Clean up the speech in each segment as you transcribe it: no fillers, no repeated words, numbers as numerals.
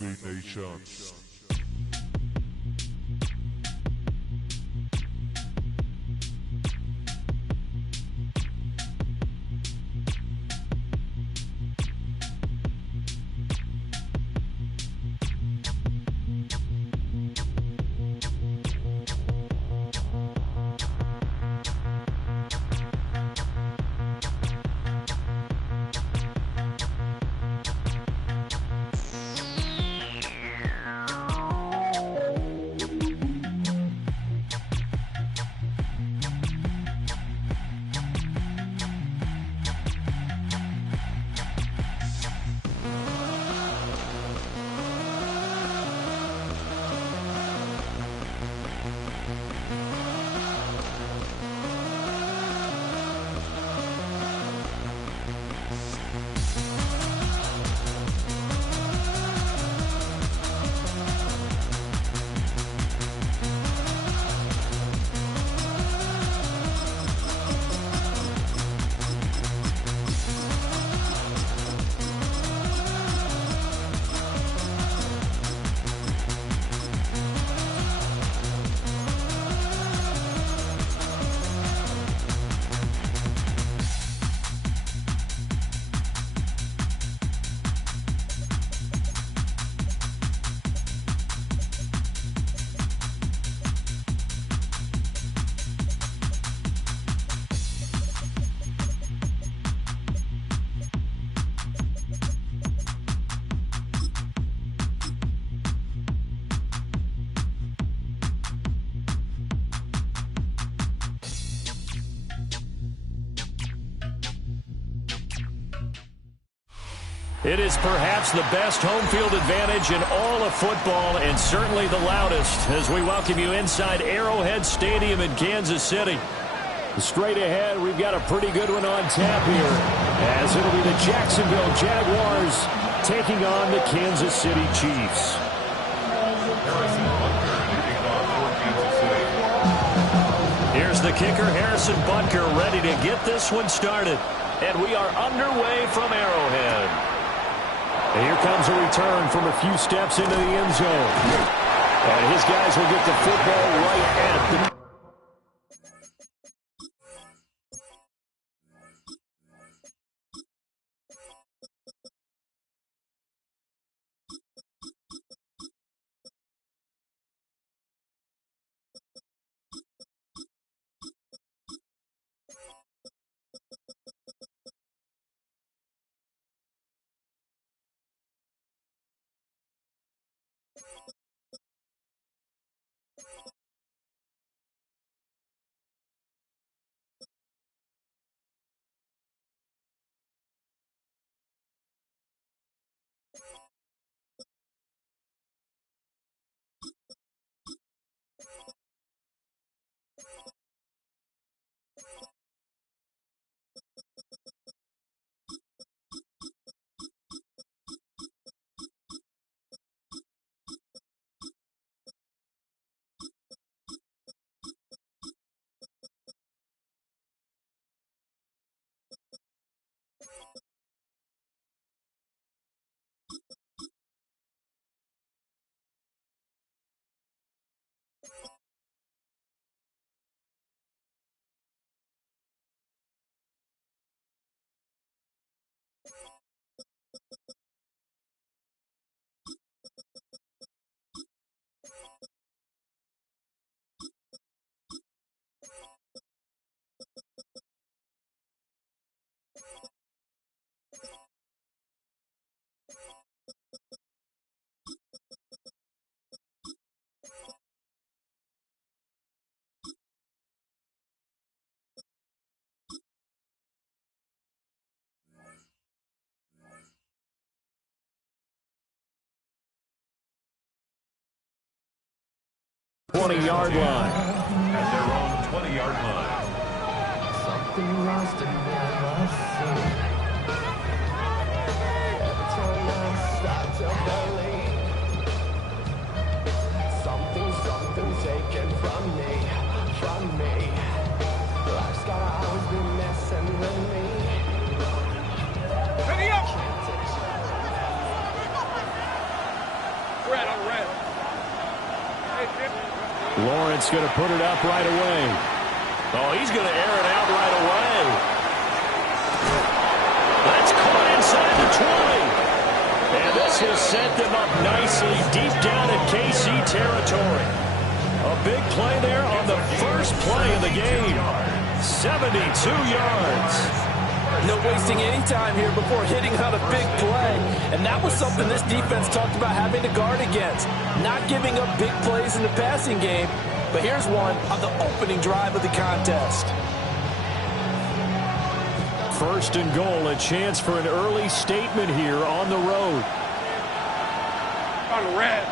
SB Nation. It is perhaps the best home field advantage in all of football, and certainly the loudest, as we welcome you inside Arrowhead Stadium in Kansas City. Straight ahead, we've got a pretty good one on tap here, as it'll be the Jacksonville Jaguars taking on the Kansas City Chiefs. Here's the kicker, Harrison Butker, ready to get this one started. And we are underway from Arrowhead. And here comes a return from a few steps into the end zone. And his guys will get the football right at the... ...20-yard line. At their own 20-yard line. Something lost and never seen. Every time I start to believe something taken from me. Life's gotta always be messing with me. Ready up! Lawrence going to put it up right away. Oh, he's going to air it out right away. That's caught inside the 20. And this will set them up nicely deep down in KC territory. A big play there on the first play of the game. 72 yards. No wasting any time here before hitting on a big play. And that was something this defense talked about having to guard against. Not giving up big plays in the passing game. But here's one on the opening drive of the contest. First and goal, a chance for an early statement here on the road. On the red.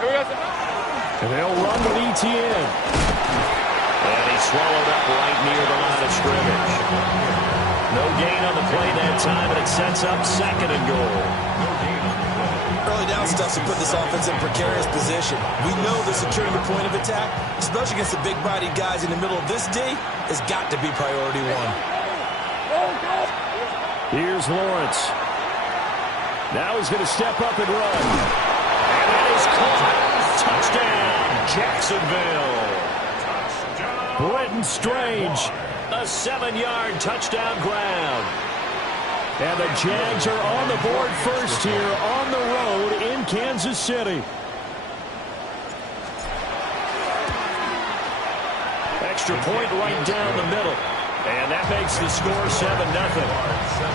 Here we go. And they'll run with ETN. And he swallowed up right near the line of scrimmage. No gain on the play that time, and it sets up second and goal. Early down stuff to put this offense in precarious position. We know that securing the point of attack, especially against the big-bodied guys in the middle of this D, has got to be priority one. Here's Lawrence. Now he's going to step up and run. And that is caught. Touchdown, Jacksonville. Brenton Strange, a 7-yard touchdown grab. And the Jags are on the board first here on the road in Kansas City. Extra point right down the middle. And that makes the score 7-0.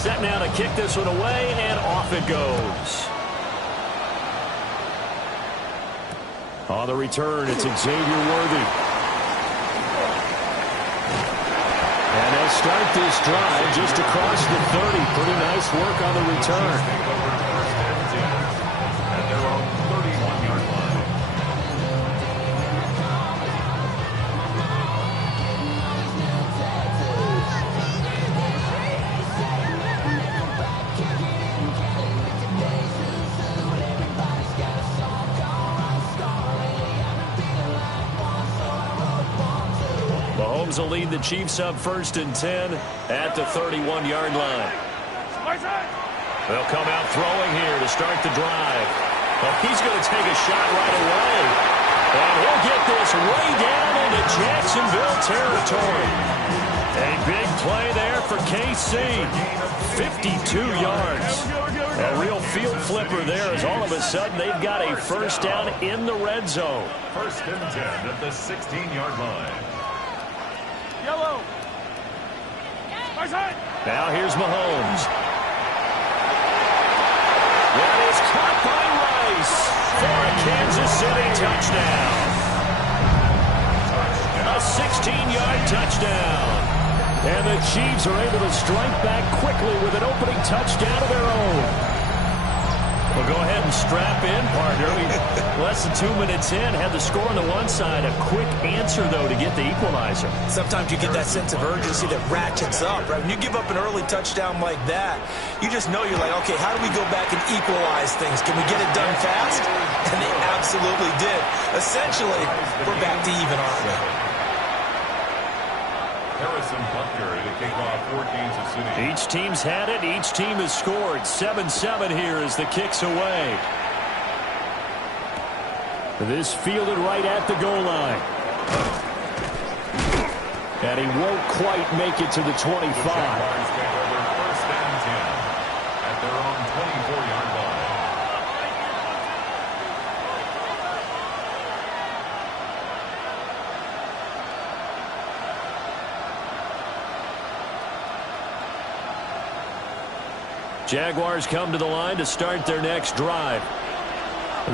Set now to kick this one away, and off it goes. On the return, it's Xavier Worthy. And they'll start this drive just across the 30. Pretty nice work on the return. Mahomes will lead the Chiefs up 1st and 10 at the 31-yard line. They'll come out throwing here to start the drive. Well, he's going to take a shot right away. And he'll get this way down into Jacksonville territory. A big play there for KC. 52 yards. A real field flipper there as all of a sudden they've got a first down in the red zone. 1st and 10 at the 16-yard line. Yellow. Now here's Mahomes. That is caught by Rice for a Kansas City touchdown. A 16-yard touchdown. And the Chiefs are able to strike back quickly with an opening touchdown of their own. Well, go ahead and strap in, partner. Less than 2 minutes in, had the score on the one side. A quick answer, though, to get the equalizer. Sometimes you get that sense of urgency that ratchets up, right? When you give up an early touchdown like that, you just know you're like, okay, how do we go back and equalize things? Can we get it done fast? And they absolutely did. Essentially, we're back to even, aren't we? Harrison Butker to kick off for Kansas City. Each team's had it. Each team has scored. 7-7 here as the kick's away. This fielded right at the goal line. And he won't quite make it to the 25. The Jaguars take over 1st and 10 at their own 24-yard line. Jaguars come to the line to start their next drive.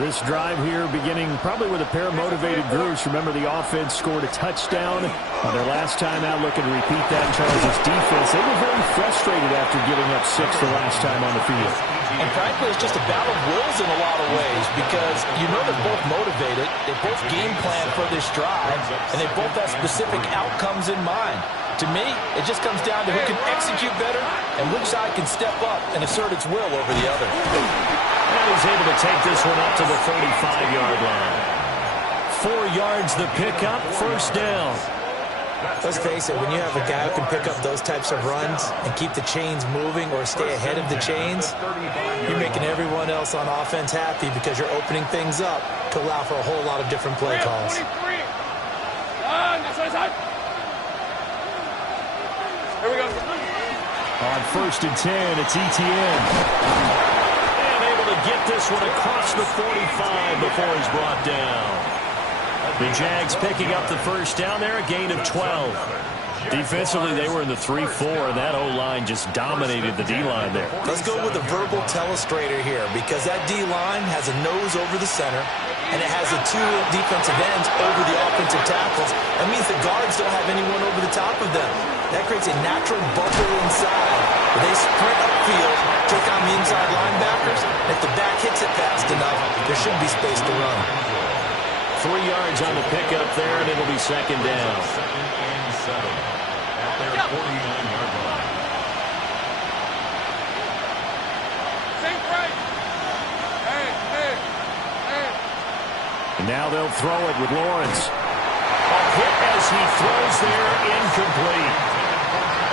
This drive here beginning probably with a pair of motivated groups. Remember, the offense scored a touchdown on their last time out, looking to repeat that in Charles' defense. They were very frustrated after giving up 6 the last time on the field. And frankly, it's just a battle of wills in a lot of ways because you know they're both motivated, they both game plan for this drive, and they both have specific outcomes in mind. To me, it just comes down to who can execute better and which side can step up and assert its will over the other. And he's able to take this one up to the 35-yard line. 4 yards the pickup, first down. Let's face it, when you have a guy who can pick up those types of runs and keep the chains moving or stay ahead of the chains, you're making everyone else on offense happy because you're opening things up to allow for a whole lot of different play calls. Here we go. On 1st and 10, it's ETN. And able to get this one across the 45 before he's brought down. The Jags picking up the first down there, a gain of 12. Defensively, they were in the 3-4, and that O-line just dominated the D-line there. Let's go with a verbal telestrator here because that D-line has a nose over the center, and it has the two defensive ends over the offensive tackles. That means the guards don't have anyone over the top of them. That creates a natural bubble inside where they sprint upfield, take on the inside linebackers. If the back hits it fast enough, there should be space to run. 3 yards on the pickup there, and it'll be second down. Second and 7 at their 49-yard line. Same right. Hey. And now they'll throw it with Lawrence. A hit as he throws there, incomplete.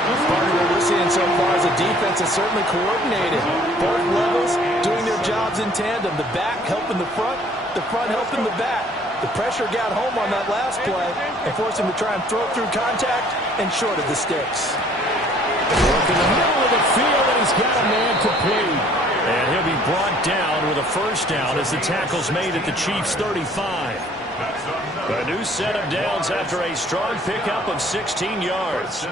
Part of what we're seeing so far is a defense that's certainly coordinated. Both levels doing their jobs in tandem. The back helping the front helping the back. The pressure got home on that last play and forced him to try and throw through contact and short of the sticks. Look in the middle of the field, and he's got a man complete. And he'll be brought down with a first down as the tackle's made at the Chiefs' 35. A new set of downs after a strong pickup of 16 yards.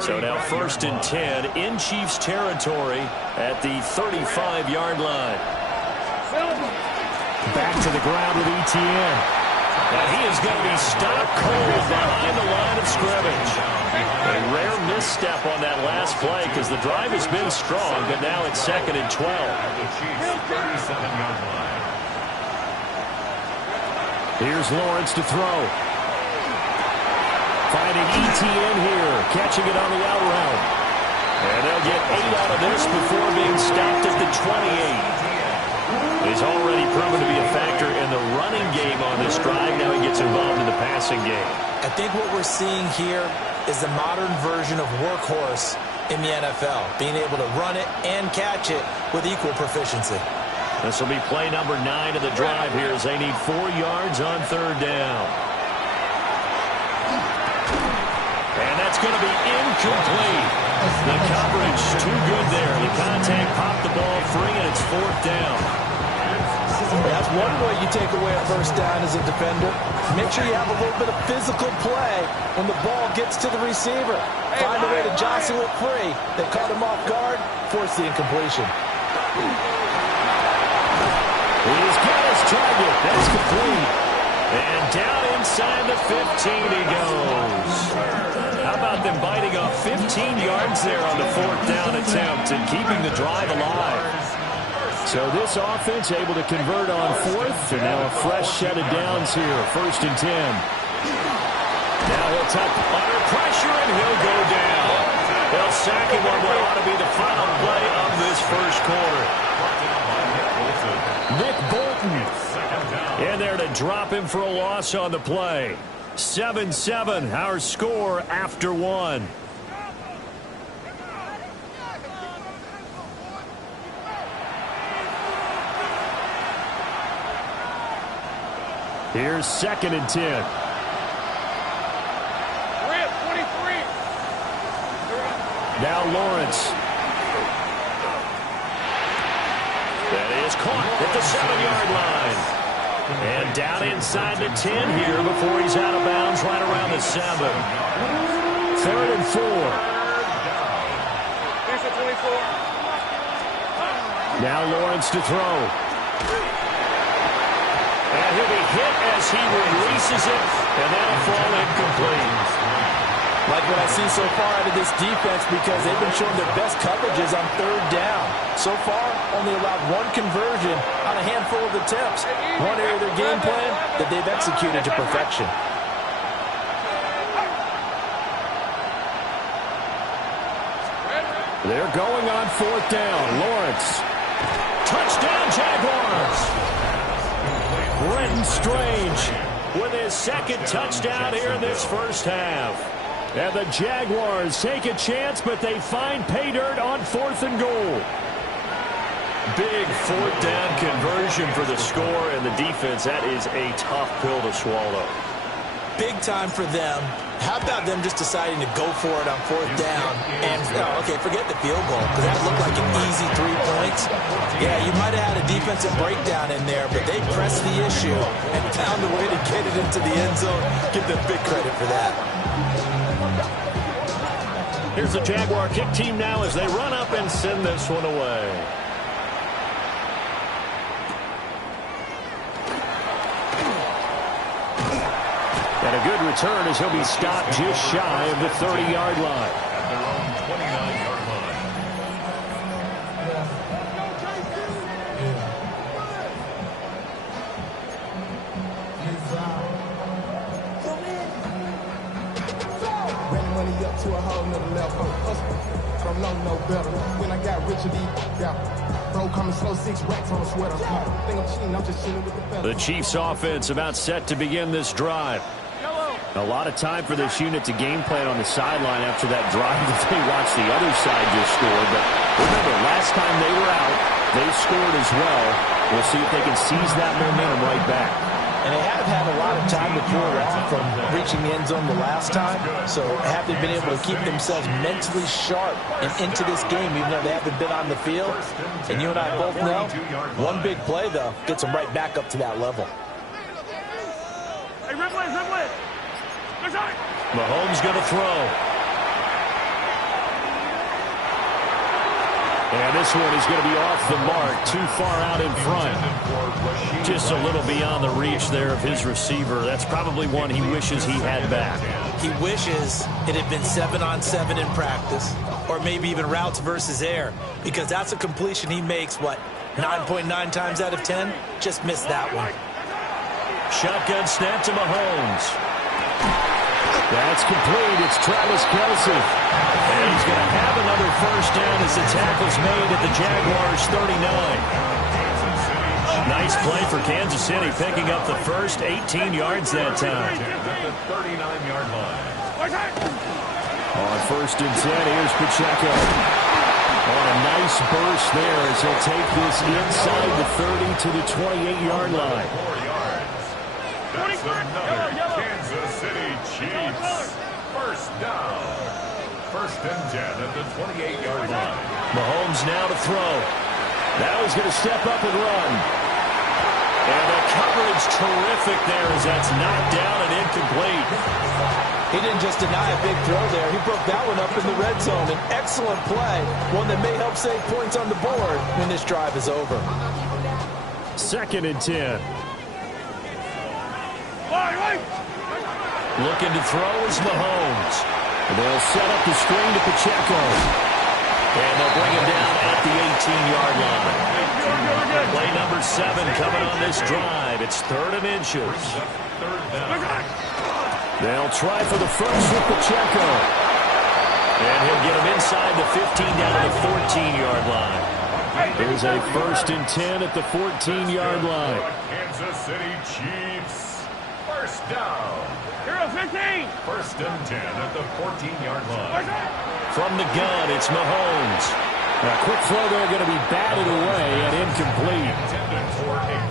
So now 1st and 10 in Chiefs territory at the 35-yard line. Back to the ground with ETN. And he is going to be stopped cold behind the line of scrimmage. A rare misstep on that last play because the drive has been strong, but now it's 2nd and 12. Here's Lawrence to throw. Finding ETN here, catching it on the out route. And they'll get 8 out of this before being stopped at the 28. He's already proven to be a factor in the running game on this drive. Now he gets involved in the passing game. I think what we're seeing here is the modern version of workhorse in the NFL, being able to run it and catch it with equal proficiency. This will be play number 9 of the drive here as they need 4 yards on 3rd down. And that's going to be incomplete. The coverage too good there. The contact popped the ball free, and it's 4th down. That's one way you take away a first down as a defender. Make sure you have a little bit of physical play when the ball gets to the receiver. Find a way to jostle it free. They caught him off guard, force the incompletion. He's got his target. That's complete. And down inside the 15 he goes. How about them biting off 15 yards there on the 4th down attempt and keeping the drive alive? So this offense able to convert on 4th, and now a fresh set of downs here, 1st and 10. Now he'll tuck under pressure, and he'll go down. They'll sack him on what ought to be the final play of this first quarter. Nick Bolton in there to drop him for a loss on the play. 7-7, our score after 1. Here's 2nd and 10. We're at 23. Now Lawrence. That is caught at the 7-yard line. And down inside the 10 here before he's out of bounds right around the 7. 3rd and 4. Here's the 24. Now Lawrence to throw. And he'll be hit as he releases it, and that'll fall incomplete. Like what I see so far out of this defense because they've been showing their best coverages on 3rd down. So far, only allowed 1 conversion on a handful of attempts. One area of their game plan that they've executed to perfection. They're going on 4th down. Lawrence. Touchdown, Jaguars. Brenton Strange with his second touchdown here in this first half. And the Jaguars take a chance, but they find pay dirt on 4th and goal. Big 4th down conversion for the score, and the defense, that is a tough pill to swallow. Big time for them. How about them just deciding to go for it on 4th down? And, okay, forget the field goal, because that looked like an easy 3 points. Yeah, you might have had a defensive breakdown in there, but they pressed the issue and found a way to get it into the end zone. Give them big credit for that. Here's the Jaguar kick team now as they run up and send this one away. And a good return as he'll be stopped just shy of the 30-yard line. At their own 29-yard line. Ran money up to a whole nother level. Don't know no better. When I got richer, bro coming slow, 6 racks on a sweater. Think I'm cheating, I'm just chilling with the fellas. The Chiefs offense about set to begin this drive. A lot of time for this unit to game plan on the sideline after that drive that they watched the other side just score. But remember, last time they were out, they scored as well. We'll see if they can seize that momentum right back. And they have had a lot of time to cool off from reaching the end zone the last time. So have they been able to keep themselves mentally sharp and into this game, even though they haven't been on the field? And you and I both know, one big play, though, gets them right back up to that level. Hey, Ripley! Mahomes going to throw. And this one is going to be off the mark, too far out in front. Just a little beyond the reach there of his receiver. That's probably one he wishes he had back. He wishes it had been 7-on-7 in practice, or maybe even routes versus air, because that's a completion he makes, 9.9 times out of 10? Just missed that one. Shotgun snap to Mahomes. That's complete. It's Travis Kelce. And he's going to have another first down as the tackle's made at the Jaguars' 39. Nice play for Kansas City, picking up the first 18 yards that time. At the 39-yard line. On 1st and 10, here's Pacheco. On a nice burst there as he'll take this inside the 30 to the 28-yard line. 4 yards. That's another Kansas City Chiefs. First down. 1st and 10 at the 28-yard line. Mahomes now to throw. Now he's going to step up and run. And the coverage terrific there as that's knocked down and incomplete. He didn't just deny a big throw there. He broke that one up in the red zone. An excellent play, one that may help save points on the board when this drive is over. 2nd and 10. Looking to throw is Mahomes. They'll set up the screen to Pacheco. And they'll bring him down at the 18-yard line. Play number 7 coming on this drive. It's 3rd and inches. They'll try for the first with Pacheco. And he'll get him inside the 15 down to the 14-yard line. There's a 1st and 10 at the 14-yard line. Kansas City Chiefs. First down. 1st and 10 at the 14-yard line. From the gun, it's Mahomes. A quick throw there going to be batted away and incomplete.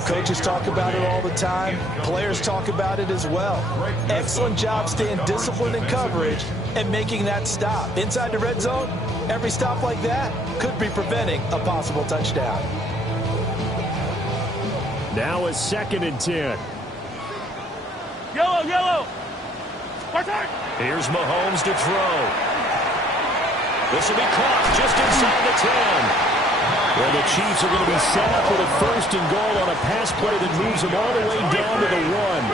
Coaches talk about it all the time. Players talk about it as well. Excellent job staying disciplined in coverage and making that stop. Inside the red zone, every stop like that could be preventing a possible touchdown. Now a 2nd and 10. Yellow! Here's Mahomes to throw. This will be caught just inside the 10. Well, the Chiefs are going to be set up with a 1st and goal on a pass play that moves them all the way down to the 1. And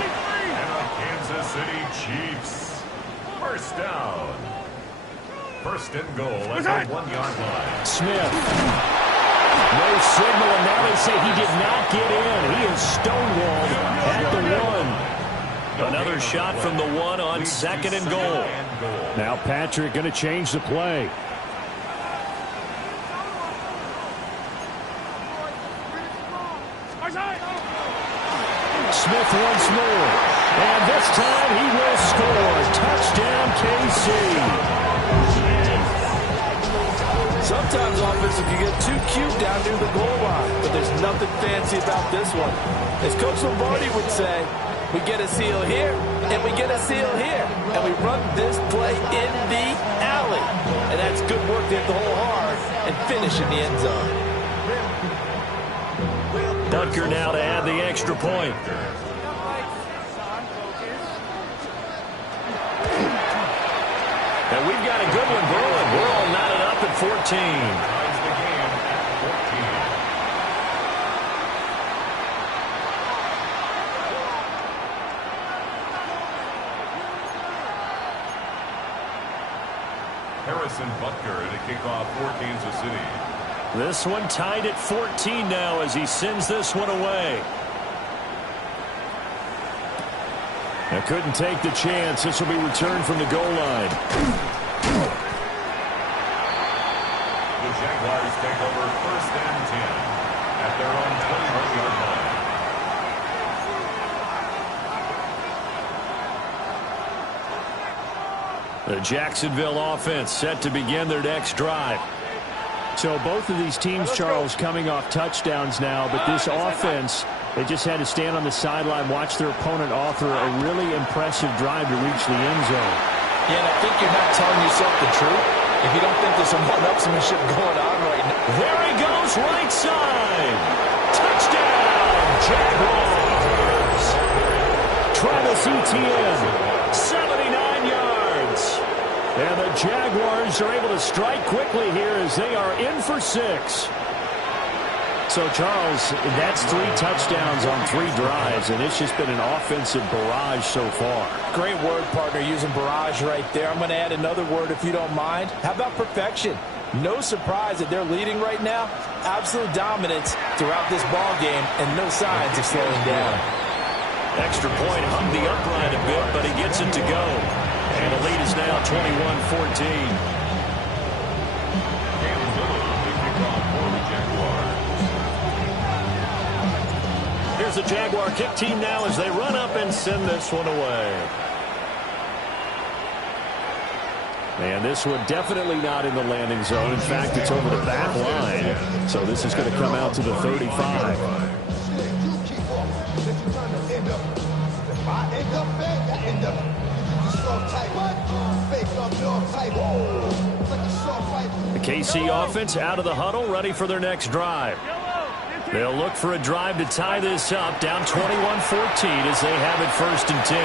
the Kansas City Chiefs. First down. 1st and goal at the 1-yard line. Smith. No signal, and now they say he did not get in. He is stonewalled at the 1. Another shot from the 1 on 2nd and goal. Now Patrick going to change the play. Smith once more. And this time he will score. Touchdown, KC. Sometimes offenses can get too cute down near the goal line, but there's nothing fancy about this one. As Coach Lombardi would say, we get a seal here, and we get a seal here, and we run this play in the alley. And that's good work to hit the hole hard and finish in the end zone. Butker now to add the extra point. And we've got a good one brewing. We're all knotted up at 14. Ties the game at 14. Harrison Butker to kick off for Kansas City. This one tied at 14 now as he sends this one away. I couldn't take the chance. This will be returned from the goal line. The Jaguars take over 1st and 10 at their own 21-yard line. The Jacksonville offense set to begin their next drive. So both of these teams, Charles, coming off touchdowns now, but this offense, they just had to stand on the sideline, watch their opponent offer a really impressive drive to reach the end zone. Yeah, and I think you're not telling yourself the truth if you don't think there's some one-upsmanship going on right now. There he goes, right side. Touchdown, Jaguars. Travis Etienne, 79 yards. And the Jaguars are able to strike quickly here as they are in for 6. So, Charles, that's 3 touchdowns on 3 drives, and it's just been an offensive barrage so far. Great word, partner, using barrage right there. I'm going to add another word if you don't mind. How about perfection? No surprise that they're leading right now. Absolute dominance throughout this ball game and no signs of slowing down. Extra point hung the upright a bit, but he gets it to go. And the lead is now 21-14. Here's the Jaguar kick team now as they run up and send this one away. And this one definitely not in the landing zone. In fact, it's over the back line. So this is going to come out to the 35. The KC offense out of the huddle, ready for their next drive. They'll look for a drive to tie this up, down 21-14 as they have it 1st and 10.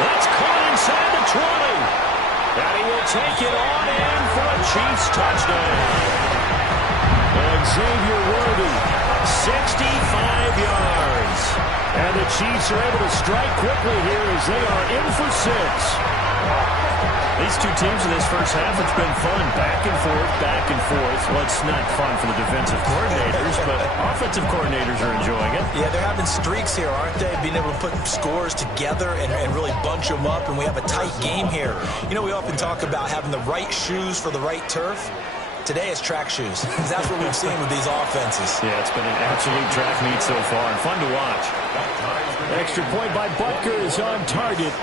That's caught inside the 20. And he will take it on in for a Chiefs touchdown. And Xavier Worthy, 65 yards. And the Chiefs are able to strike quickly here as they are in for 6. These two teams in this first half, it's been fun. Back and forth, back and forth. Well, it's not fun for the defensive coordinators, but offensive coordinators are enjoying it. Yeah, they're having streaks here, aren't they? Being able to put scores together and really bunch them up, and we have a tight game here. You know, we often talk about having the right shoes for the right turf. Today it's track shoes. That's what we've seen with these offenses. Yeah, it's been an absolute track meet so far and fun to watch. Extra point by Butker is on target.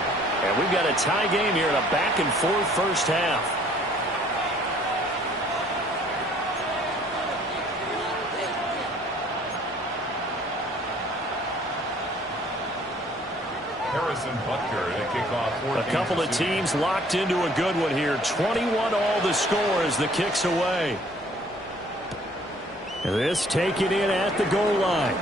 And we've got a tie game here in a back-and-forth first half. Harrison Butker to kick off for A couple of teams locked into a good one here. 21 all the score as the kick's away. This taken in at the goal line.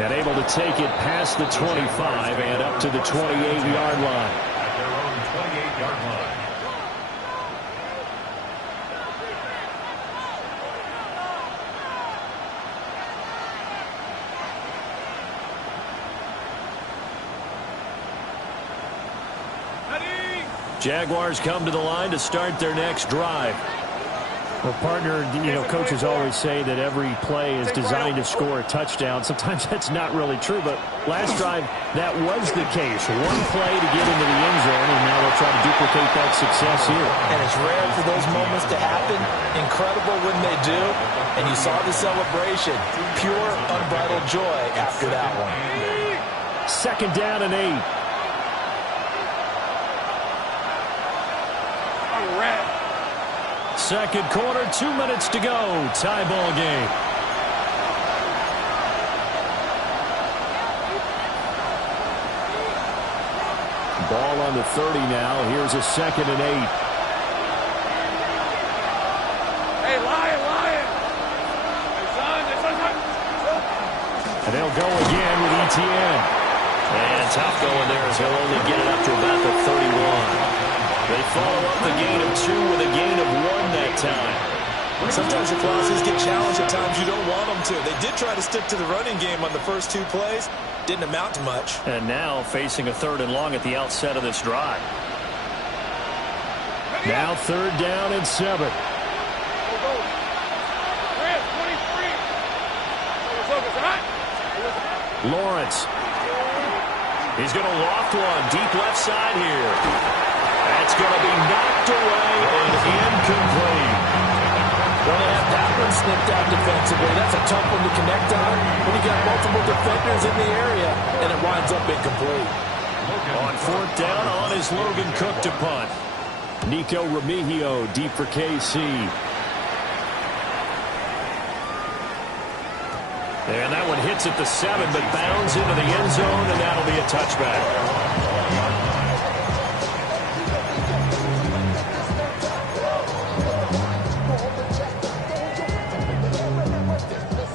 And able to take it past the 25 and up to the 28-yard line. At their own 28-yard line. Jaguars come to the line to start their next drive. Well, partner, you know, coaches always say that every play is designed to score a touchdown. Sometimes that's not really true, but last drive, that was the case. One play to get into the end zone, and now they'll try to replicate that success here. And it's rare for those moments to happen. Incredible when they do. And you saw the celebration. Pure, unbridled joy after that one. 2nd down and 8. Second quarter, 2 minutes to go. Tie ball game. Ball on the 30 now. Here's a 2nd and 8. Hey, Lion. And they'll go again with ETN. And tough going there as he'll only get it up to about the 31. They follow up the gain of 2 with a gain of 1 that time. Sometimes your crosses get challenged at times you don't want them to. They did try to stick to the running game on the first 2 plays. Didn't amount to much. And now facing a 3rd and long at the outset of this drive. Now 3rd down and 7. Lawrence. He's going to loft one deep left side here. That's going to be knocked away and incomplete. Well, they have that one snipped out defensively. That's a tough one to connect on when you got multiple defenders in the area, and it winds up incomplete. On 4th down, on is Logan Cook to punt. Nico Remigio deep for KC. And that one hits at the 7, but bounds into the end zone, and that'll be a touchback.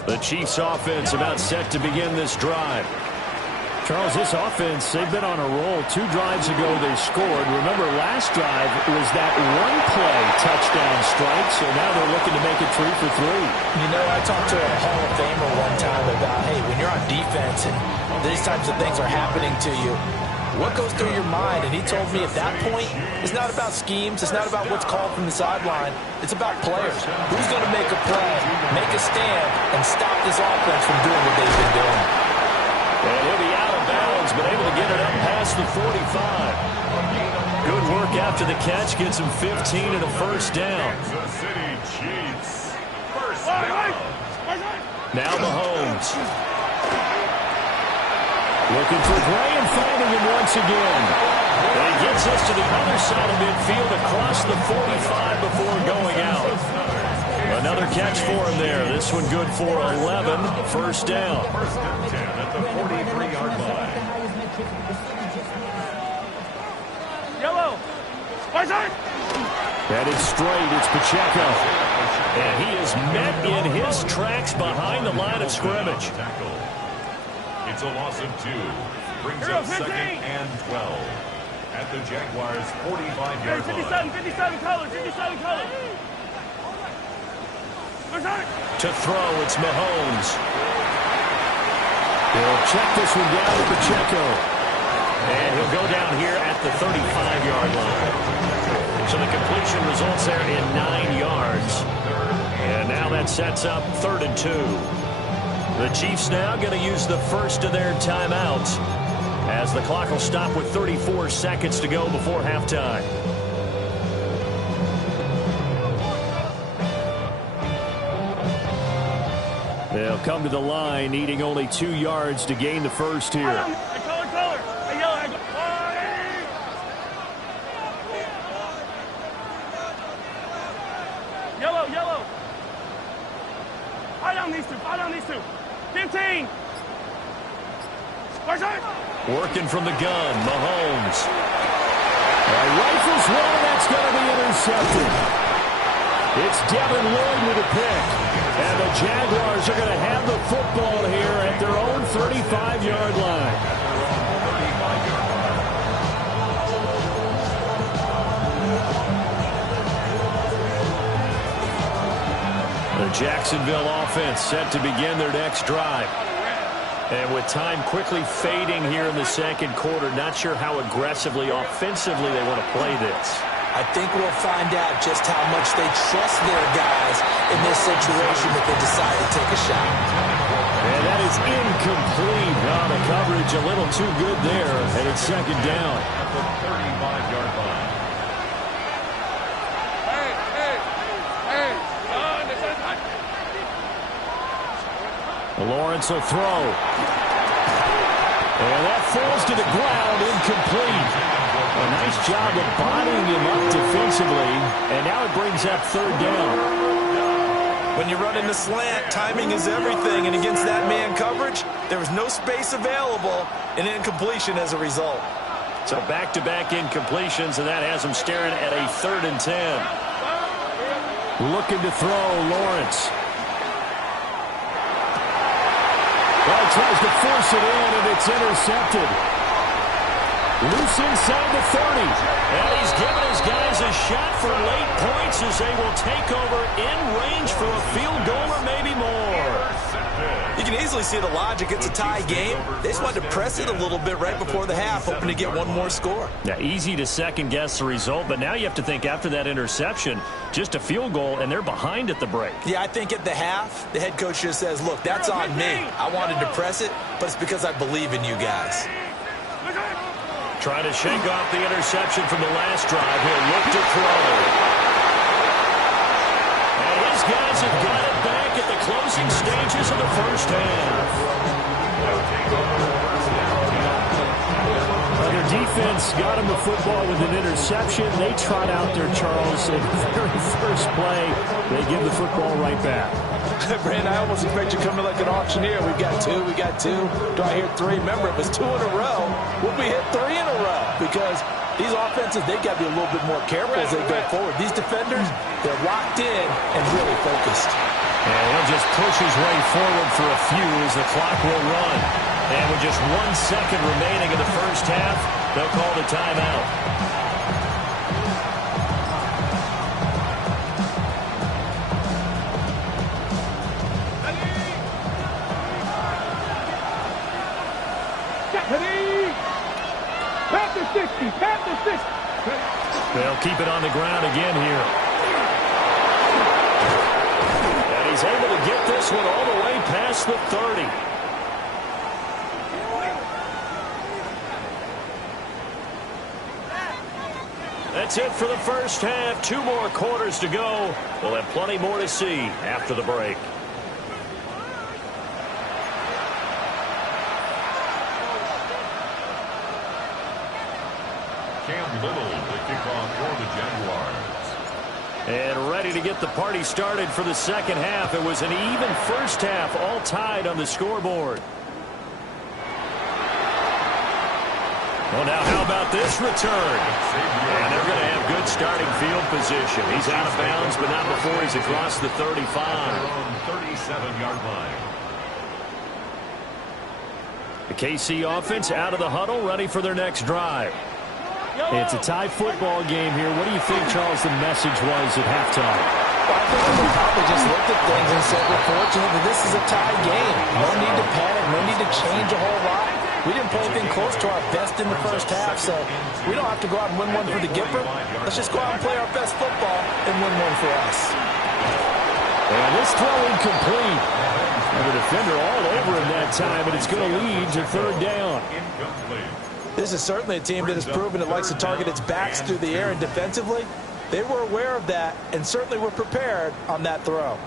The Chiefs offense about set to begin this drive. Charles, this offense, they've been on a roll. 2 drives ago they scored. Remember, last drive was that one-play touchdown strike, so now they're looking to make it 3 for 3. You know, I talked to a Hall of Famer one time about, hey, when you're on defense and these types of things are happening to you, what goes through your mind? And he told me at that point, it's not about schemes. It's not about what's called from the sideline. It's about players. Who's going to make a play, make a stand, and stop this offense from doing what they've been doing? And he'll be out of bounds, but able to get it up past the 45. Good work after the catch. Gets him 15 and a 1st down. Kansas City Chiefs. First down. Now Mahomes. Looking for Gray and finding him once again. And he gets us to the other side of midfield across the 45 before going out. Another catch for him there. This one good for 11. 1st down. 1st and 10 at the 43-yard line. Yellow. That is straight. It's Pacheco. And he is met in his tracks behind the line of scrimmage. It's a loss of 2. Brings up 2nd and 12. At the Jaguars' 45-yard line. 57 colors. To throw, it's Mahomes. He'll check this one down to Pacheco. And he'll go down here at the 35-yard line. So the completion results there in 9 yards. And now that sets up 3rd and 2. The Chiefs now going to use the first of their timeouts as the clock will stop with 34 seconds to go before halftime. They'll come to the line, needing only 2 yards to gain the first here. Color. Yellow. Fight on these two. 15. Working from the gun, Mahomes. Rifles one, that's going to be intercepted. It's Devin Lloyd with a pick. And the Jaguars are going to have the football here at their own 35-yard line. The Jacksonville offense set to begin their next drive. And with time quickly fading here in the second quarter, not sure how aggressively, offensively they want to play this. I think we'll find out just how much they trust their guys in this situation if they decide to take a shot. And that is incomplete. Oh, the coverage a little too good there, and it's 2nd down. At the 35-yard line. Lawrence will throw. And that falls to the ground, incomplete. A nice job of bodying him up defensively, and now it brings up third down. When you run in the slant, timing is everything, and against that man coverage, there was no space available, and incompletion as a result. So back-to-back incompletions, and that has him staring at a 3rd and 10. Looking to throw, Lawrence. Well, tries to force it in, and it's intercepted. Loose inside the 30. And he's given his guys a shot for late points as they will take over in range for a field goal or maybe more. You can easily see the logic. It's a tie game. They just wanted to press it a little bit right before the half, hoping to get one more score. Yeah, easy to second-guess the result, but now you have to think after that interception, just a field goal, and they're behind at the break. Yeah, I think at the half, the head coach just says, look, that's on me. I wanted to press it, but it's because I believe in you guys. Trying to shake off the interception from the last drive. He'll look to throw. And his guys have got it back at the closing stages of the first half. Their defense got him the football with an interception. They trot out there, Charles, at the very first play. They give the football right back. Brandon, I almost expect you to come in like an auctioneer. We got two. Do I hear three? Remember, if it's 2 in a row, we'll be hit 3 in a row because these offenses, they got to be a little bit more careful as they go forward. These defenders, they're locked in and really focused. And he'll just push his way forward for a few as the clock will run. And with just 1 second remaining in the first half, they'll call the timeout. They'll keep it on the ground again here. And he's able to get this one all the way past the 30. That's it for the first half. 2 more quarters to go. We'll have plenty more to see after the break. And ready to get the party started for the second half. It was an even first half, all tied on the scoreboard. Well, now how about this return? And they're going to have good starting field position. He's out of bounds, but not before he's across the 35. 37-yard line. The KC offense out of the huddle, ready for their next drive. It's a tie football game here. What do you think, Charles, the message was at halftime? Well, I think we probably just looked at things and said, we're fortunate that this is a tie game. No need to panic. No need to change a whole lot. We didn't play anything close to our best in the first half, so we don't have to go out and win one for the Gipper. Let's just go out and play our best football and win one for us. And this throw incomplete. And the defender all over him that time, and it's going to lead to third down. This is certainly a team that has proven it likes to target its backs through the air, and defensively, they were aware of that and certainly were prepared on that throw.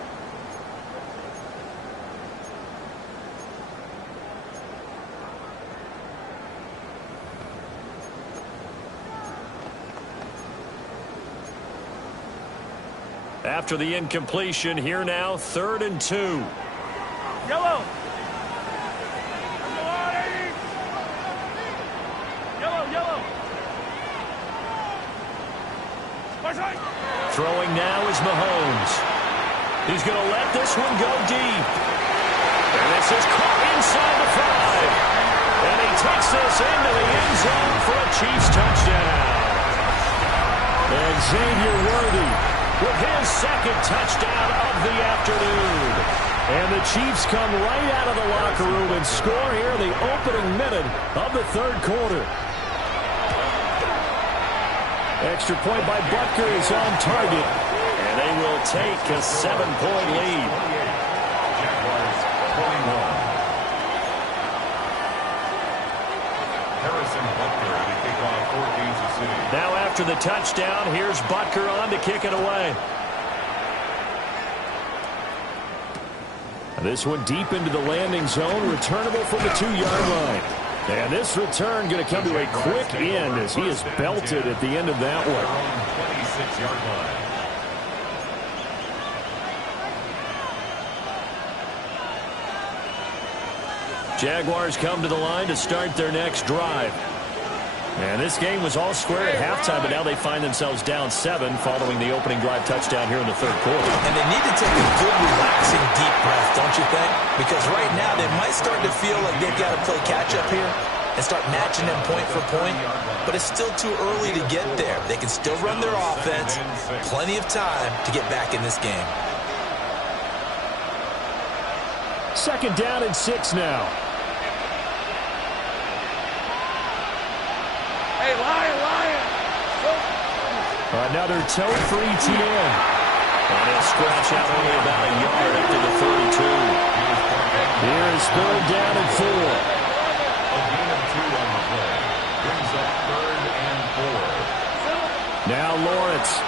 After the incompletion, here now, 3rd and 2. Yellow. Throwing now is Mahomes. He's going to let this one go deep. And this is caught inside the 5. And he takes this into the end zone for a Chiefs touchdown. And Xavier Worthy with his 2nd touchdown of the afternoon. And the Chiefs come right out of the locker room and score here in the opening minute of the 3rd quarter. Extra point by Butker is on target. And they will take a 7-point lead. Jaguars 21. Harrison Butker to kick off for Kansas City. Now after the touchdown, here's Butker on to kick it away. This one deep into the landing zone, returnable from the 2-yard line. And this return going to come to a quick end as he is belted at the end of that one. 26-yard line. Jaguars come to the line to start their next drive. And this game was all square at halftime, but now they find themselves down 7 following the opening drive touchdown here in the third quarter. And they need to take a good, relaxing, deep breath, don't you think? Because right now they might start to feel like they've got to play catch-up here and start matching them point for point. But it's still too early to get there. They can still run their offense. Plenty of time to get back in this game. 2nd down and 6 now. Hey, Lion! Another toe-free TN. And he'll scratch out only about a yard up to the 32. Here is 3rd down and 4. A gain of 2 on the play. Brings up 3rd and 4. Now Lawrence.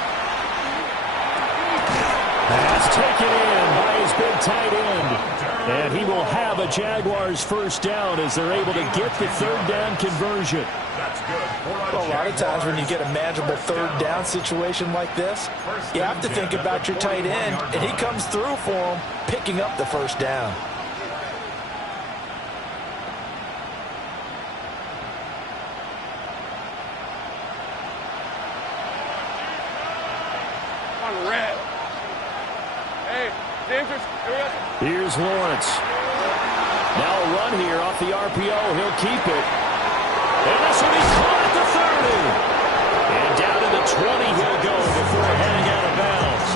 Pass taken in by his big tight end. And he will have a Jaguars first down as they're able to get the 3rd down conversion. That's good. Well, a lot of times when you get a manageable 3rd down situation like this, you have to think about your tight end, and he comes through for him, picking up the first down. On red. Hey, dangerous. Here's Lawrence. Now a run here off the RPO. He'll keep it. And this will be caught at the 30. And down to the 20 he'll go before heading out of bounds.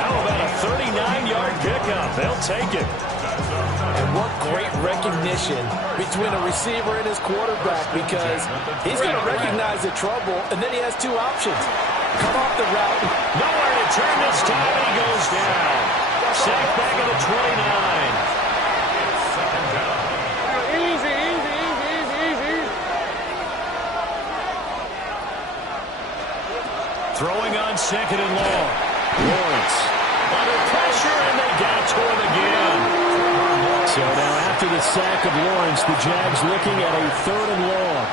How about a 39-yard pickup? They'll take it. And what great recognition between a receiver and his quarterback, because he's going to recognize the trouble, and then he has 2 options. Come off the route. Nowhere to turn this time, and he goes down. Sacked back at the 29. Easy. Throwing on 2nd and long. Lawrence under pressure, and they got to him again. So now after the sack of Lawrence, the Jags looking at a 3rd and long.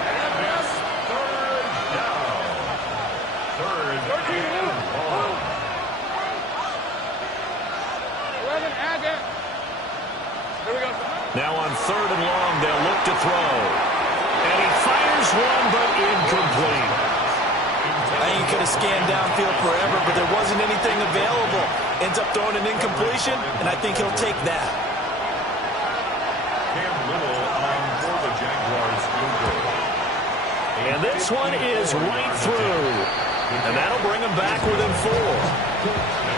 Now on 3rd and long, they'll look to throw. And he fires one, but incomplete. I think he could have scanned downfield forever, but there wasn't anything available. Ends up throwing an incompletion, and I think he'll take that. Cam Little on for the Jaguars field goal. And this one is right through. And that'll bring him back within 4.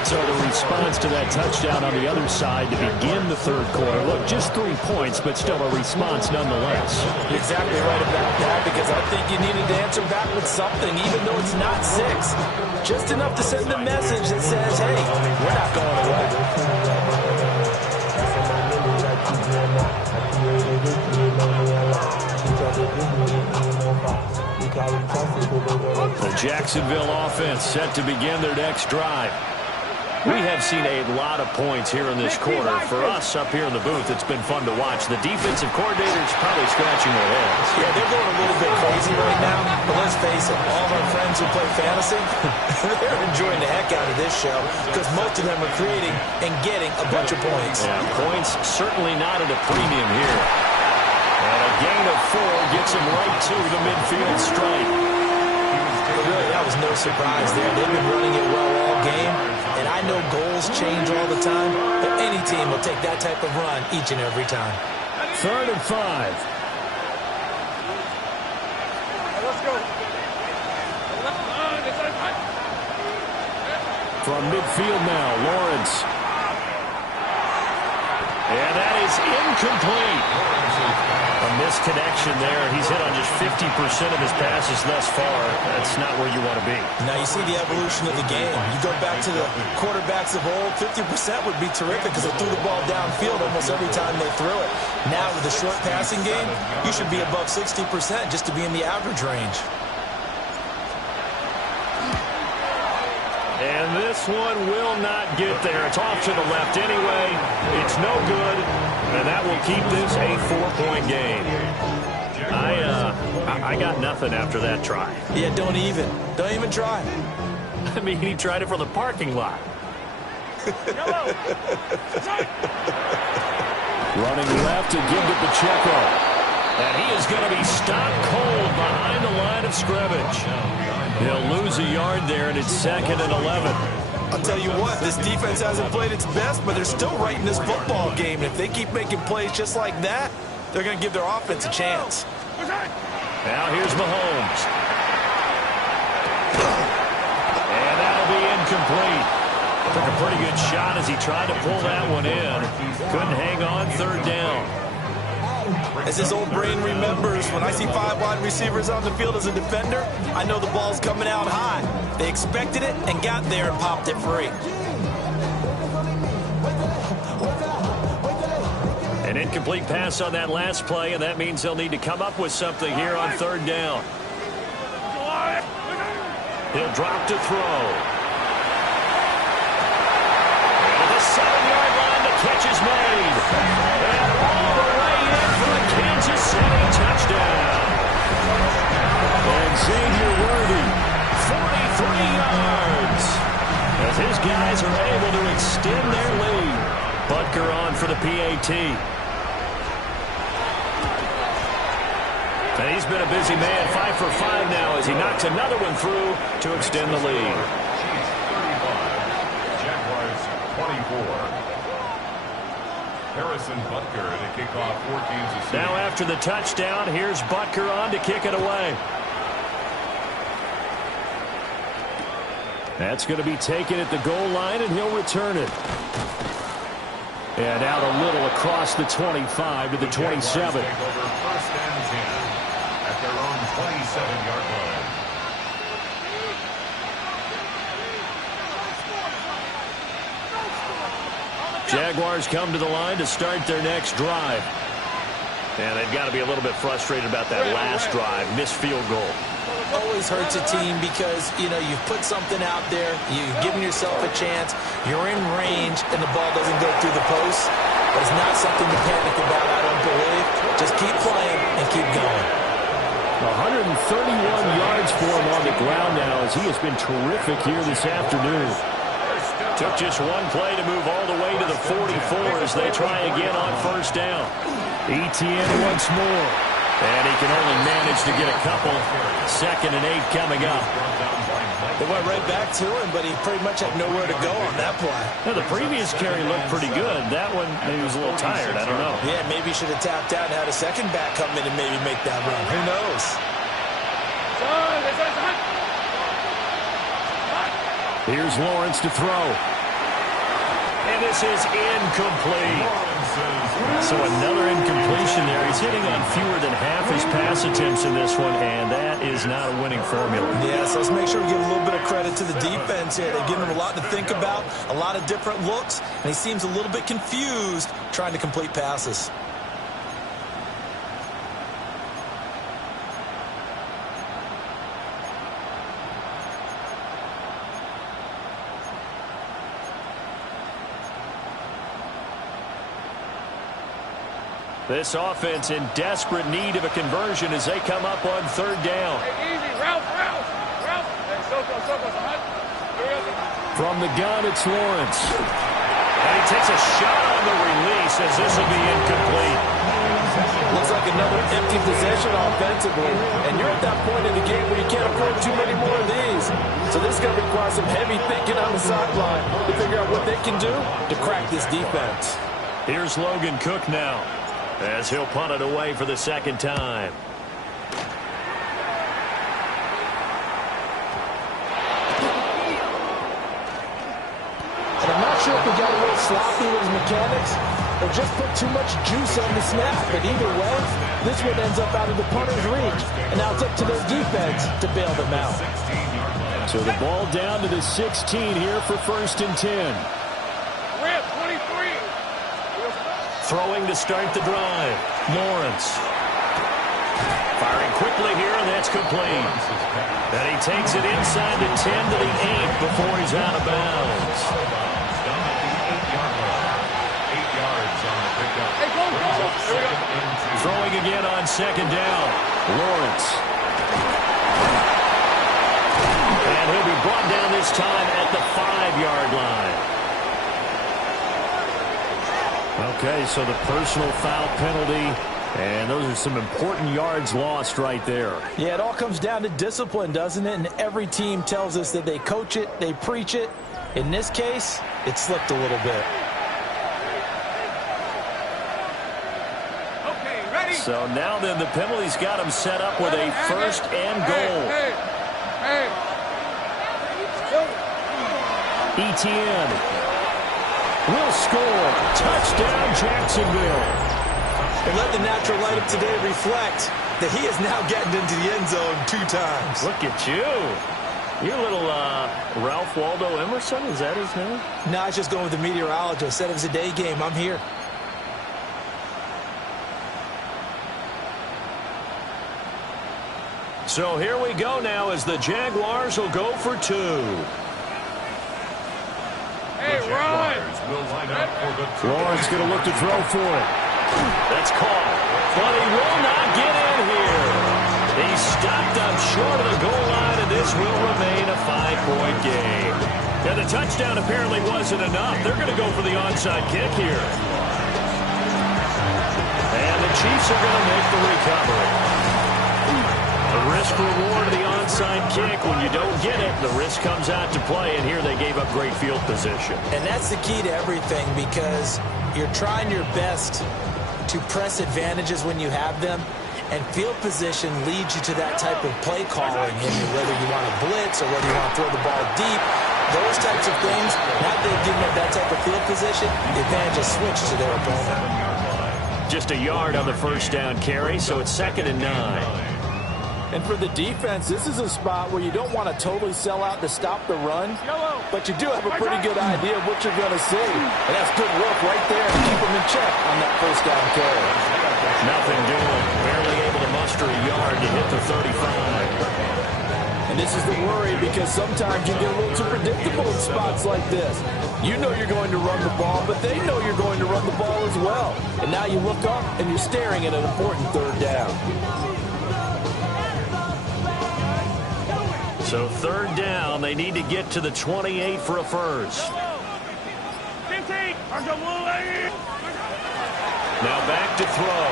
So the response to that touchdown on the other side to begin the 3rd quarter. Look, just 3 points, but still a response nonetheless. You're exactly right about that, because I think you needed to answer back with something, even though it's not 6. Just enough to send the message that says, hey, we're not going away. The Jacksonville offense set to begin their next drive. We have seen a lot of points here in this quarter. For us up here in the booth, it's been fun to watch. The defensive coordinators probably scratching their heads. Yeah, they're going a little bit crazy right now, but let's face it, all of our friends who play fantasy, they're enjoying the heck out of this show because most of them are creating and getting a bunch of points. Yeah, points certainly not at a premium here. And a gain of 4 gets him right to the midfield stripe. Really, that was no surprise there. They've been running it well all game, and I know goals change all the time, but any team will take that type of run each and every time. 3rd and 5. Let's go. From midfield now, Lawrence. And that is incomplete. A misconnection there. He's hit on just 50% of his passes thus far. That's not where you want to be. Now you see the evolution of the game. You go back to the quarterbacks of old, 50% would be terrific because they threw the ball downfield almost every time they threw it. Now with the short passing game, you should be above 60% just to be in the average range. And this this one will not get there. It's off to the left anyway. It's no good, and that will keep this a 4-point game. I got nothing after that try. Yeah, don't even try. I mean, he tried it from the parking lot. Running left to give to Pacheco. And he is going to be stopped cold behind the line of scrimmage. He'll lose a yard there, and it's 2nd and 11. I'll tell you what, this defense hasn't played its best, but they're still right in this football game. And if they keep making plays just like that, they're going to give their offense a chance. Now here's Mahomes. And that'll be incomplete. Took a pretty good shot as he tried to pull that one in. Couldn't hang on, 3rd down. As his old brain remembers, when I see 5 wide receivers on the field as a defender, I know the ball's coming out high. They expected it and got there and popped it free. An incomplete pass on that last play, and that means they'll need to come up with something here on 3rd down. He'll drop to throw. And the 7-yard line, the catch is made. And all the way in for a Kansas City touchdown. And Xavier Worthy, 43 yards. As his guys are able to extend their lead. Butker on for the PAT. And he's been a busy man, 5 for 5 now as he knocks another one through to extend the lead. Jaguars 24. Harrison Butker to kick off for Kansas City. Now after the touchdown, here's Butker on to kick it away. That's going to be taken at the goal line, and he'll return it. And out a little across the 25 to the 27. Take over 1st and 10 at their own 27-yard line. Jaguars come to the line to start their next drive. And they've got to be a little bit frustrated about that last drive, missed field goal. Always hurts a team because, you know, you've put something out there, you've given yourself a chance, you're in range, and the ball doesn't go through the post. But it's not something to panic about, I don't believe. Just keep playing and keep going. 131 yards for him on the ground now as he has been terrific here this afternoon. Took just one play to move all the way to the 44 as they try again on 1st down. Etienne once more. And he can only manage to get a couple. 2nd and 8 coming up. They went right back to him, but he pretty much had nowhere to go on that play. Now, the previous carry looked pretty good. That one, maybe he was a little tired. I don't know. Yeah, maybe he should have tapped out and had a second back come in and maybe make that run. Who knows? Here's Lawrence to throw. And this is incomplete. So another incompletion there. He's hitting on fewer than half his pass attempts in this one, and that is not a winning formula. Yeah, so let's make sure we give a little bit of credit to the defense here. They're giving him a lot to think about, a lot of different looks, and he seems a little bit confused trying to complete passes. This offense in desperate need of a conversion as they come up on 3rd down. From the gun, it's Lawrence. And he takes a shot on the release as this will be incomplete. Looks like another empty possession offensively. And you're at that point in the game where you can't afford too many more of these. So this is going to require some heavy thinking on the sideline to figure out what they can do to crack this defense. Here's Logan Cook now, as he'll punt it away for the 2nd time. And I'm not sure if he got a little sloppy with his mechanics or just put too much juice on the snap. But either way, this one ends up out of the punter's reach. And now it's up to their defense to bail them out. So the ball down to the 16 here for 1st and 10. Throwing to start the drive. Lawrence. Firing quickly here, and that's complete. And he takes it inside the 10 to the 8. before he's out of bounds. Down at the 8-yard line. 8 yards on the pickup. Hey, go, go. There we go. Throwing again on second down. Lawrence. And he'll be brought down this time at the 5-yard line. Okay, so the personal foul penalty, and those are some important yards lost right there. Yeah, it all comes down to discipline, doesn't it? And every team tells us that they coach it, they preach it. In this case, it slipped a little bit. Okay, ready? So now then, the penalty's got him set up with a first and goal. Hey. ETN will score. Touchdown, Jacksonville. And let the natural light of today reflect that he is now getting into the end zone 2 times. Look at you. You're a little Ralph Waldo Emerson, is that his name? No, I was just going with the meteorologist. Said it was a day game. I'm here. So here we go now as the Jaguars will go for 2. Hey, run. Will line up for the Lawrence going to look to throw for it. That's caught. But he will not get in here. He's stopped up short of the goal line, and this will remain a 5-point game. Now, the touchdown apparently wasn't enough. They're going to go for the onside kick here. And the Chiefs are going to make the recovery. The risk-reward of the onside kick, when you don't get it, the risk comes out to play, and here they gave up great field position. And that's the key to everything, because you're trying your best to press advantages when you have them, and field position leads you to that type of play calling, and whether you want to blitz or whether you want to throw the ball deep, those types of things, now that they've given up that type of field position, the advantage is switched to their opponent. Just a yard on the first down carry, so it's 2nd and 9. And for the defense, this is a spot where you don't want to totally sell out to stop the run, but you do have a pretty good idea of what you're going to see. And that's good work right there to keep them in check on that first down carry. Nothing doing. Barely able to muster a yard to hit the 35. And this is the worry, because sometimes you get a little too predictable in spots like this. You know you're going to run the ball, but they know you're going to run the ball as well. And now you look up and you're staring at an important 3rd down. So 3rd down, they need to get to the 28 for a first. Now back to throw.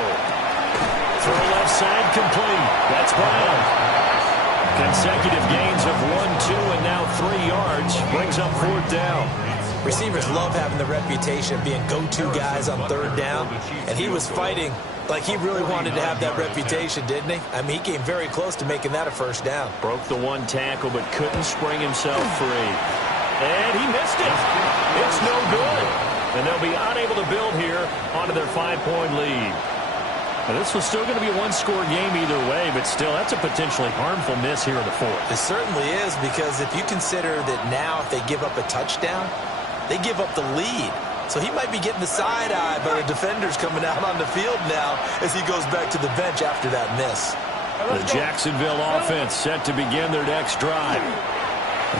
Throw left side complete. That's Brown. Consecutive gains of 1, 2, and now 3 yards. Brings up 4th down. Receivers love having the reputation of being go-to guys on 3rd down, and he was fighting like he really wanted to have that reputation, didn't he? I mean, he came very close to making that a first down. Broke the 1 tackle, but couldn't spring himself free. And he missed it. It's no good. And they'll be unable to build here onto their 5-point lead. Now, this was still going to be a 1-score game either way, but still, that's a potentially harmful miss here in the 4th. It certainly is, because if you consider that now if they give up a touchdown, they give up the lead. So he might be getting the side eye by the defenders coming out on the field now as he goes back to the bench after that miss. The Jacksonville offense set to begin their next drive.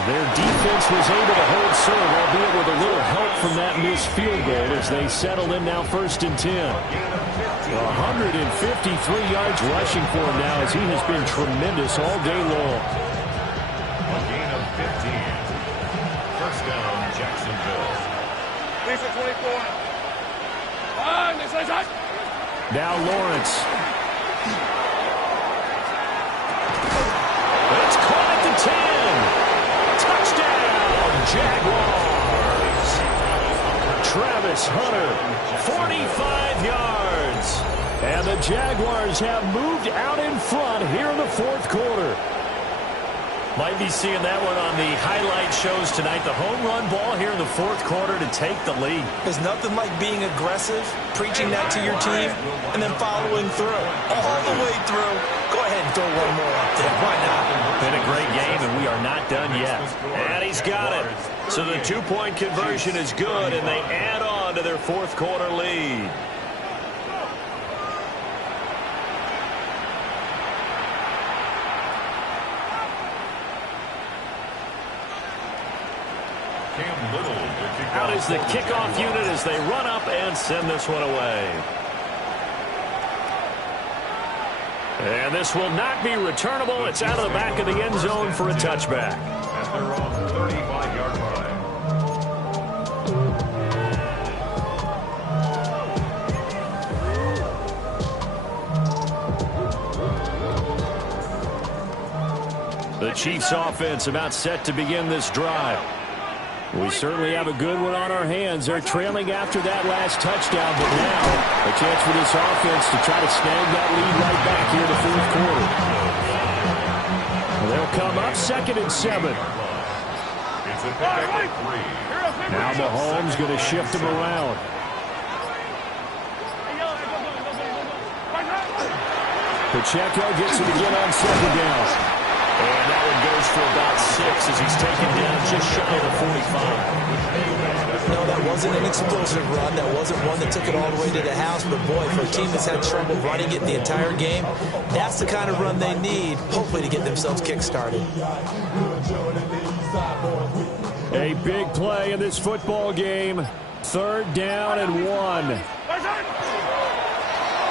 Their defense was able to hold serve, albeit with a little help from that missed field goal as they settle in now 1st and 10. 153 yards rushing for him now as he has been tremendous all day long. A gain of 15. First down, Jacksonville. Now Lawrence. It's caught at the 10. Touchdown, Jaguars. Travis Hunter, 45 yards. And the Jaguars have moved out in front here in the 4th quarter. Might be seeing that one on the highlight shows tonight. The home run ball here in the 4th quarter to take the lead. There's nothing like being aggressive, preaching that to your team, and then following through. All the way through. Go ahead and throw one more up there. Why not? Been a great game, and we are not done yet. And he's got it. So the 2-point conversion is good, and they add on to their 4th quarter lead. Cam Little to kick Out off is the kickoff unit as they run up and send this one away. And this will not be returnable. It's out of the back of the end zone for a touchback. At their own 35-yard line. The Chiefs offense about set to begin this drive. We certainly have a good one on our hands. They're trailing after that last touchdown, but now a chance for this offense to try to snag that lead right back here in the fourth quarter. They'll come up 2nd and 7. It's a pick at 3. Now Mahomes going to shift him around. Pacheco gets it again on 2nd down. And that one goes for about 6 as he's taken down just shy of the 45. No, that wasn't an explosive run. That wasn't one that took it all the way to the house. But, boy, for a team that's had trouble running it the entire game, that's the kind of run they need, hopefully, to get themselves kick-started. A big play in this football game. 3rd down and 1.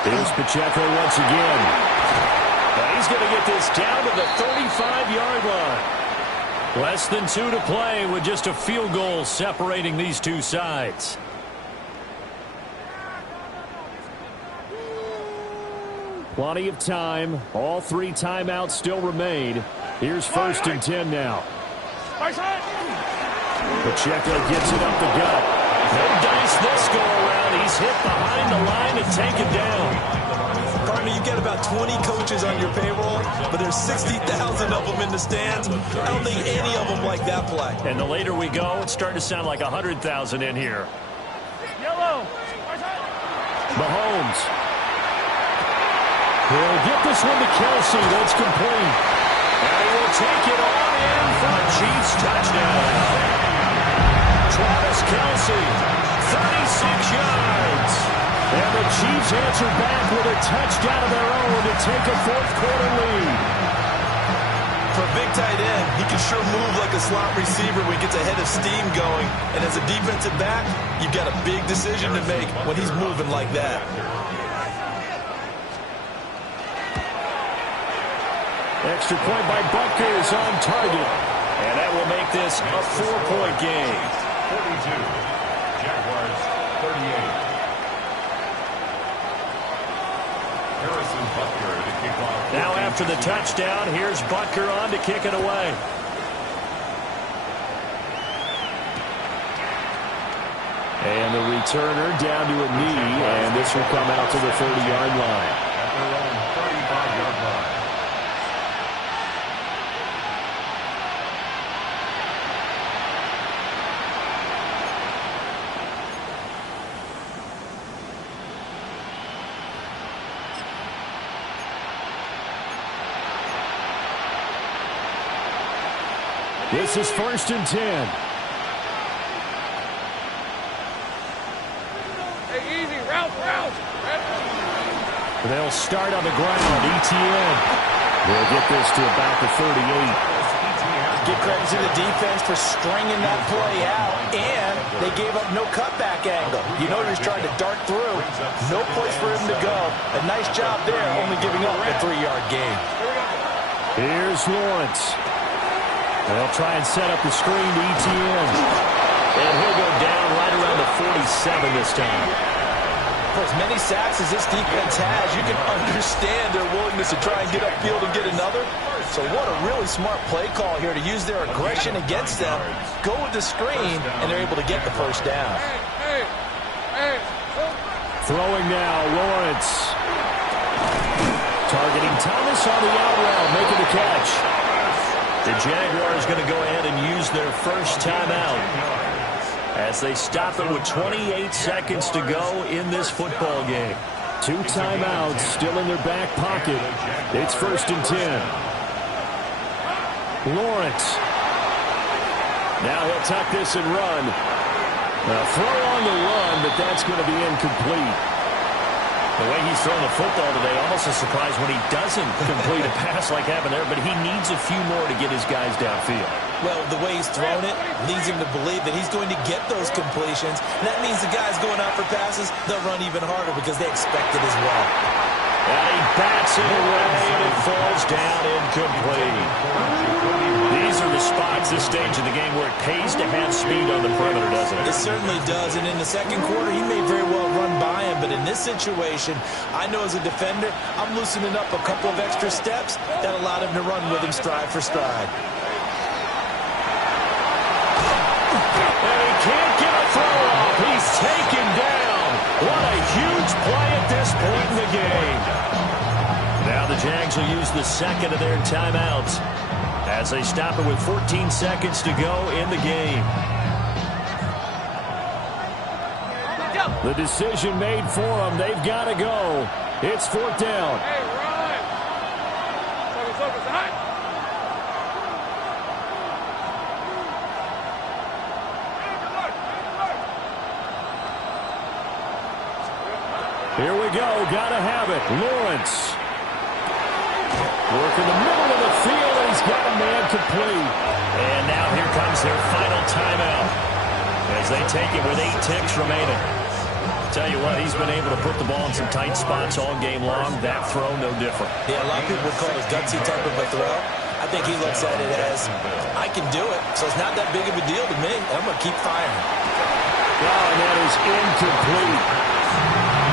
Here's Pacheco once again. He's going to get this down to the 35-yard line. Less than 2 to play with just a field goal separating these two sides. Plenty of time. All 3 timeouts still remain. Here's 1st and 10 now. Pacheco gets it up the gut. No dice this go around. He's hit behind the line and taken down. Partner, you get about 20 coaches on your payroll, but there's 60,000 of them in the stands. I don't think any of them like that play. And the later we go, it's starting to sound like 100,000 in here. Yellow. Mahomes. He'll get this one to Kelsey. That's complete. And he will take it on in for a Chiefs touchdown. Travis Kelsey, 36 yards. And the Chiefs answer back with a touchdown of their own to take a fourth-quarter lead. For a big tight end, he can sure move like a slot receiver when he gets a head of steam going. And as a defensive back, you've got a big decision to make when he's moving like that. Extra point by Butker is on target. And that will make this a 4-point game. 42. Jaguars 38. Now after the touchdown, here's Butker on to kick it away. And the returner down to a knee, and this will come out to the 30-yard line. At their own 35-yard line. This is 1st and 10. Hey, easy. Route. They'll start on the ground. ETN. They'll get this to about the 38. Give credit to the defense for stringing that play out, and they gave up no cutback angle. You know he was trying to dart through. No place for him to go. A nice job there, only giving up a 3-yard gain. Here's Lawrence. They'll try and set up the screen to ETN. And he'll go down right around the 47 this time. For as many sacks as this defense has, you can understand their willingness to try and get upfield and get another. So what a really smart play call here to use their aggression against them, go with the screen, and they're able to get the first down. Throwing now, Lawrence. Targeting Thomas on the out route, making the catch. The Jaguars going to go ahead and use their first timeout as they stop it with 28 seconds to go in this football game. 2 timeouts still in their back pocket. It's 1st and 10. Lawrence. Now he'll tuck this and run. A throw on the run, but that's going to be incomplete. The way he's throwing the football today, almost a surprise when he doesn't complete a pass like happened there, but he needs a few more to get his guys downfield. Well, the way he's thrown it leads him to believe that he's going to get those completions. And that means the guys going out for passes, they'll run even harder because they expect it as well. And he bats it away, and it falls down incomplete. These are the spots, this stage of the game, where it pays to have speed on the perimeter, doesn't it? It certainly does, and in the second quarter, he may very well run by him, but in this situation, I know as a defender, I'm loosening up a couple of extra steps that allowed him to run with him stride for stride. And he can't get a throw off. He's taken down. What a huge play at this point in the game. Now the Jags will use the second of their timeouts as they stop it with 14 seconds to go in the game. The decision made for them. They've got to go. It's fourth down. Hey, Ryan. Focus, high. Here we go. Got to have it. Lawrence. Work in the middle of the field, and he's got a man complete. And now here comes their final timeout as they take it with 8 ticks remaining. Tell you what, he's been able to put the ball in some tight spots all game long. That throw, no different. Yeah, a lot of people call it a gutsy type of a throw. I think he looks at it as, I can do it, so it's not that big of a deal to me. I'm going to keep firing. Oh, and that is incomplete.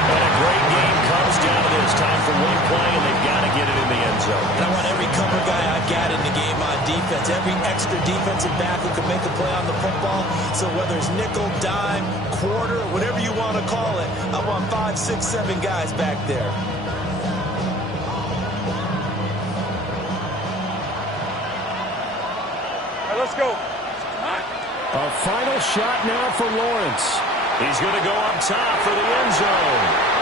And a great game comes down to this. Time for one play, and they've got to get it in the end zone. And I want every cover guy I've got in the game on defense, every extra defensive back who can make a play on the football. So whether it's nickel, dime, quarter, whatever you want to call it, I want 5, 6, 7 guys back there. All right, let's go. A final shot now for Lawrence. He's going to go up top for the end zone.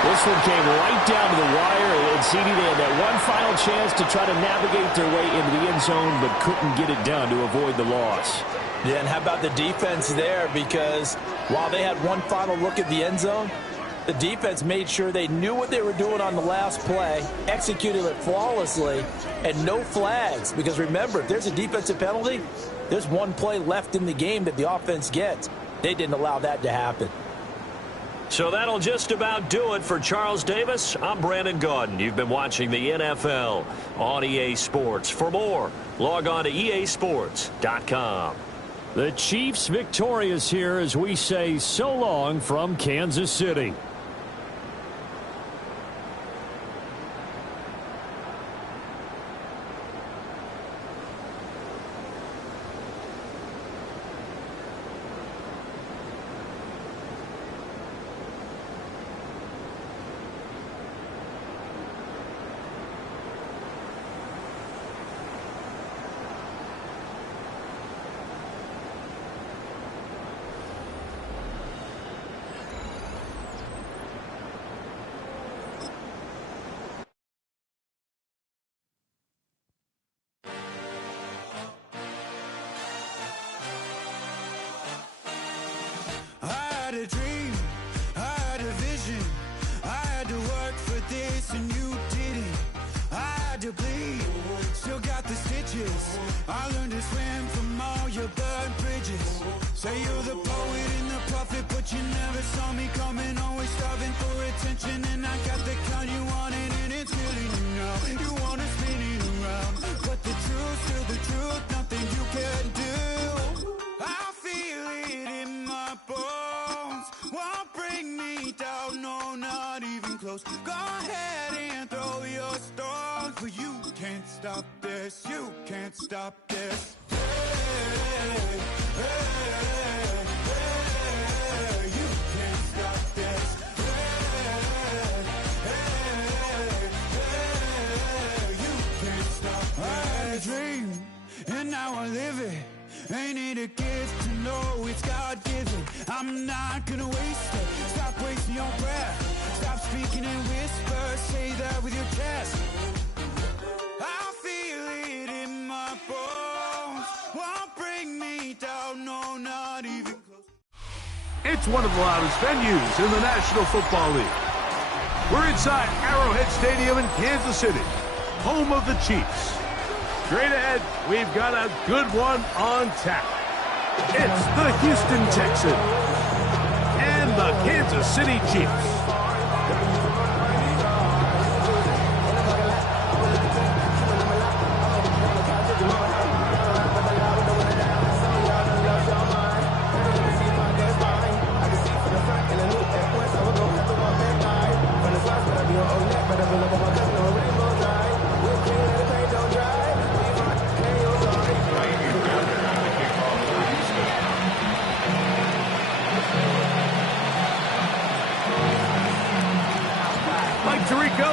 This one came right down to the wire, and CD, they had that one final chance to try to navigate their way into the end zone, but couldn't get it done to avoid the loss. Yeah, and how about the defense there? Because while they had one final look at the end zone, the defense made sure they knew what they were doing on the last play, executed it flawlessly, and no flags. Because remember, if there's a defensive penalty, there's one play left in the game that the offense gets. They didn't allow that to happen. So that'll just about do it for Charles Davis. I'm Brandon Gaudin. You've been watching the NFL on EA Sports. For more, log on to easports.com. The Chiefs victorious here as we say so long from Kansas City. A dream, I had a vision, I had to work for this and you didn't. I had to bleed, still got the stitches. I learned to swim from all your burnt bridges. Say you're the poet and the prophet, but you never saw me coming. Always starving for attention, and I got the kind you wanted, and it's killing you now. You wanna spin it around, but the truth's still the truth. Nothing you can do. I feel it in my bones. Won't bring me down, no, not even close. Go ahead and throw your stones, but you can't stop this, you can't stop this. Hey, hey, hey, you can't stop this. Hey, hey, hey, you can't stop this. I had a dream, and now I live it. Ain't it a gift to know it's God-given? I'm not gonna waste it. Stop wasting your breath. Stop speaking in whispers. Say that with your chest. I feel it in my bones. Won't bring me down, no, not even close. It's It's one of the loudest venues in the National Football League. We're inside Arrowhead Stadium in Kansas City, home of the Chiefs. Straight ahead, we've got a good one on tap. It's the Houston Texans and the Kansas City Chiefs.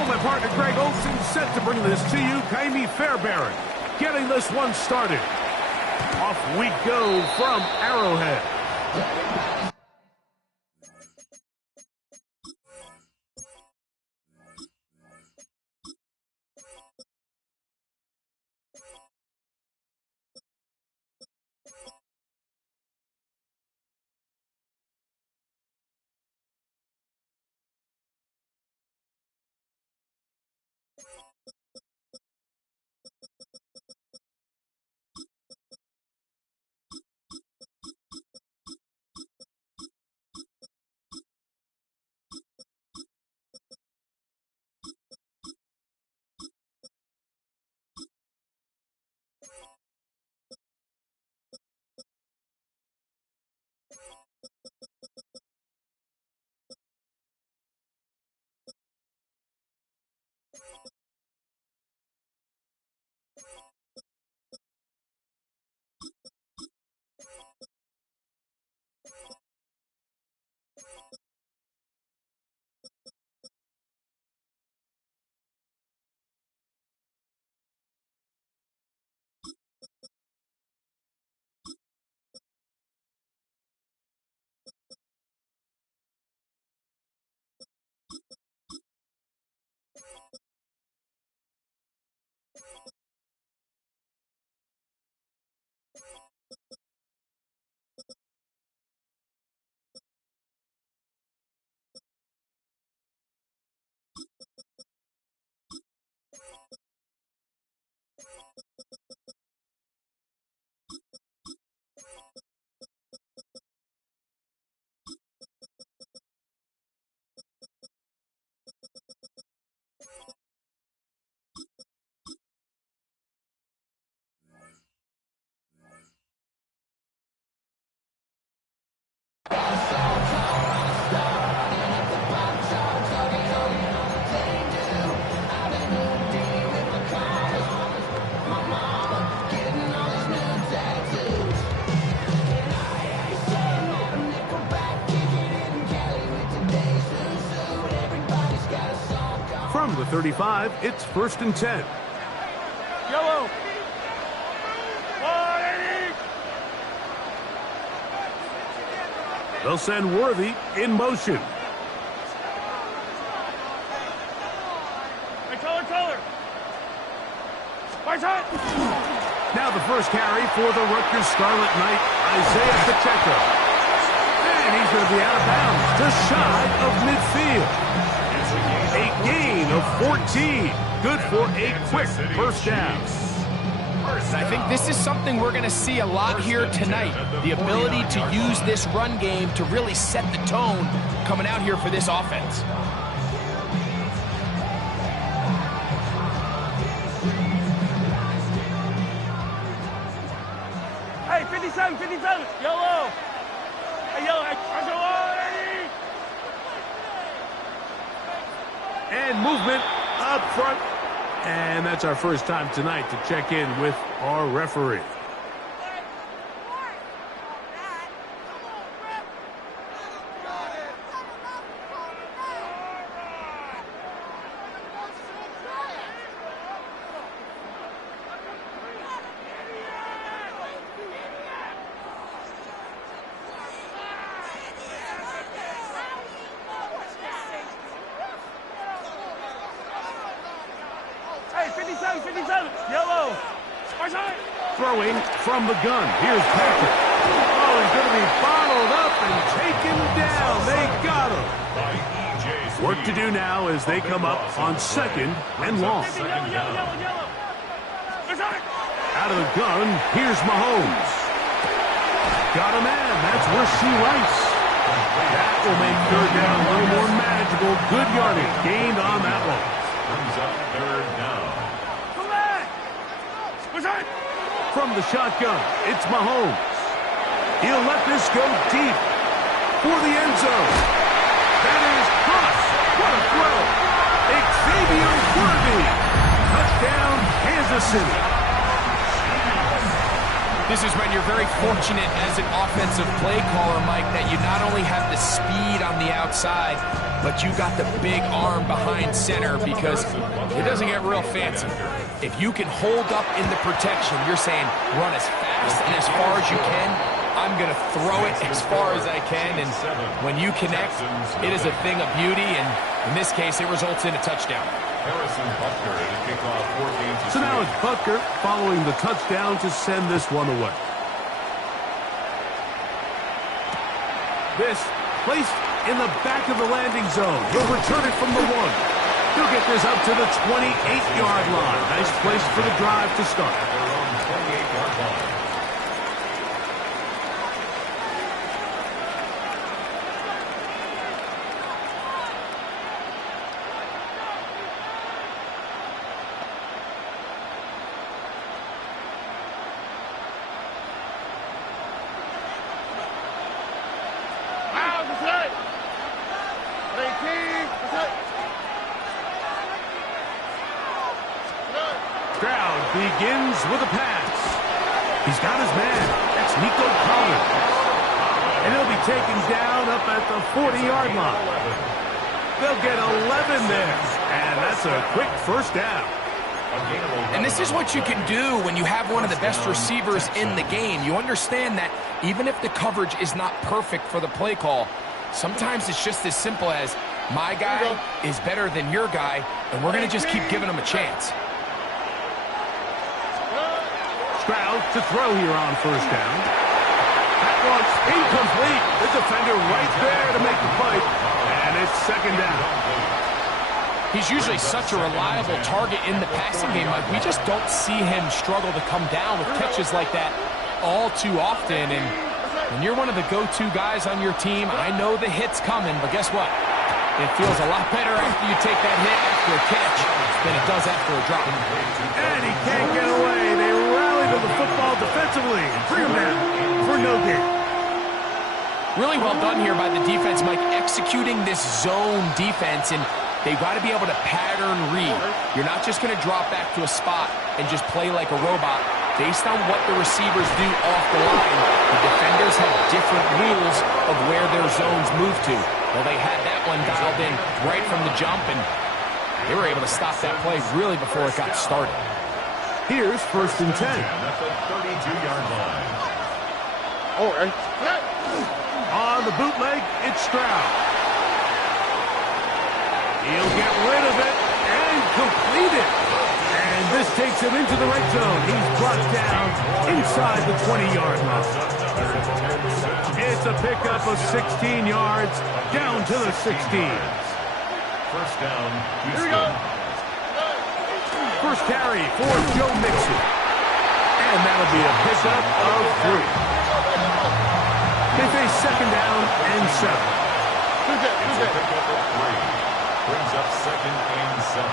My partner Greg Olson set to bring this to you. Kaimi Fairbairn getting this one started. Off we go from Arrowhead. From the 35, it's 1st and 10. Yellow. They'll send Worthy in motion. Color. White side. Now the first carry for the Rutgers Scarlet Knight, Isaiah Pacheco. And he's going to be out of bounds, just shy of midfield. A gain of 14. Good for a quick first down. I think this is something we're going to see a lot here tonight. The ability to use this run game to really set the tone coming out here for this offense. Hey, 57, yellow. Hey, yellow, And movement up front. And that's our first time tonight to check in with our referee. Hey, 57, yellow. Throwing from the gun. Here's Patrick. Oh, is going to be bottled up and taken down. They got him. Work to do now as they come up on 2nd and long. Out of the gun, here's Mahomes. Got a man. That's Rasheed Rice. That will make 3rd down a little more manageable. Good yardage gained on that one. Brings up 3rd down. From the shotgun, it's Mahomes. He'll let this go deep for the end zone. That is Cross. What a throw. Xavier Worthy. Touchdown, Kansas City. This is when you're very fortunate as an offensive play caller, Mike, that you not only have the speed on the outside, but you got the big arm behind center, because it doesn't get real fancy. If you can hold up in the protection, you're saying run as fast and as far as you can. I'm going to throw it as far as I can, and when you connect, it is a thing of beauty, and in this case, it results in a touchdown. Harrison Butker to kick off 14-6. So now it's Butker following the touchdown to send this one away. This placed in the back of the landing zone. He'll return it from the 1. He'll get this up to the 28-yard line. Nice place for the drive to start. At their own 28-yard line. Stroud begins with a pass. He's got his man. That's Nico Collins. And he'll be taken down up at the 40-yard line. They'll get 11 there. And that's a quick 1st down. And this is what you can do when you have one of the best receivers in the game. You understand that even if the coverage is not perfect for the play call, sometimes it's just as simple as my guy is better than your guy, and we're going to just keep giving him a chance. Stroud to throw here on 1st down. That one's incomplete. The defender right there to make the fight. And it's 2nd down. He's usually such a reliable target in the passing game. Like, we just don't see him struggle to come down with catches like that all too often. And when you're one of the go-to guys on your team, I know the hit's coming, but guess what? It feels a lot better after you take that hit after a catch than it does after a drop. And he can't get away. They rally to the football defensively and bring him down for no gain. Really well done here by the defense, Mike, executing this zone defense, and they've got to be able to pattern read. You're not just going to drop back to a spot and just play like a robot. Based on what the receivers do off the line, the defenders have different rules of where their zones move to. Well, they had that one dialed in right from the jump, and they were able to stop that play really before it got started. Here's 1st and 10. At the 32-yard line. On the bootleg, it's Stroud. He'll get rid of it and complete it. And this takes him into the red zone. He's brought down inside the 20-yard line. It's a pickup of 16 yards down to the 16. 1st down, Houston. Here we go. First carry for Joe Mixon. And that'll be a pickup of 3. They face 2nd down and 7. It's a pickup of 3. Brings up 2nd and 7.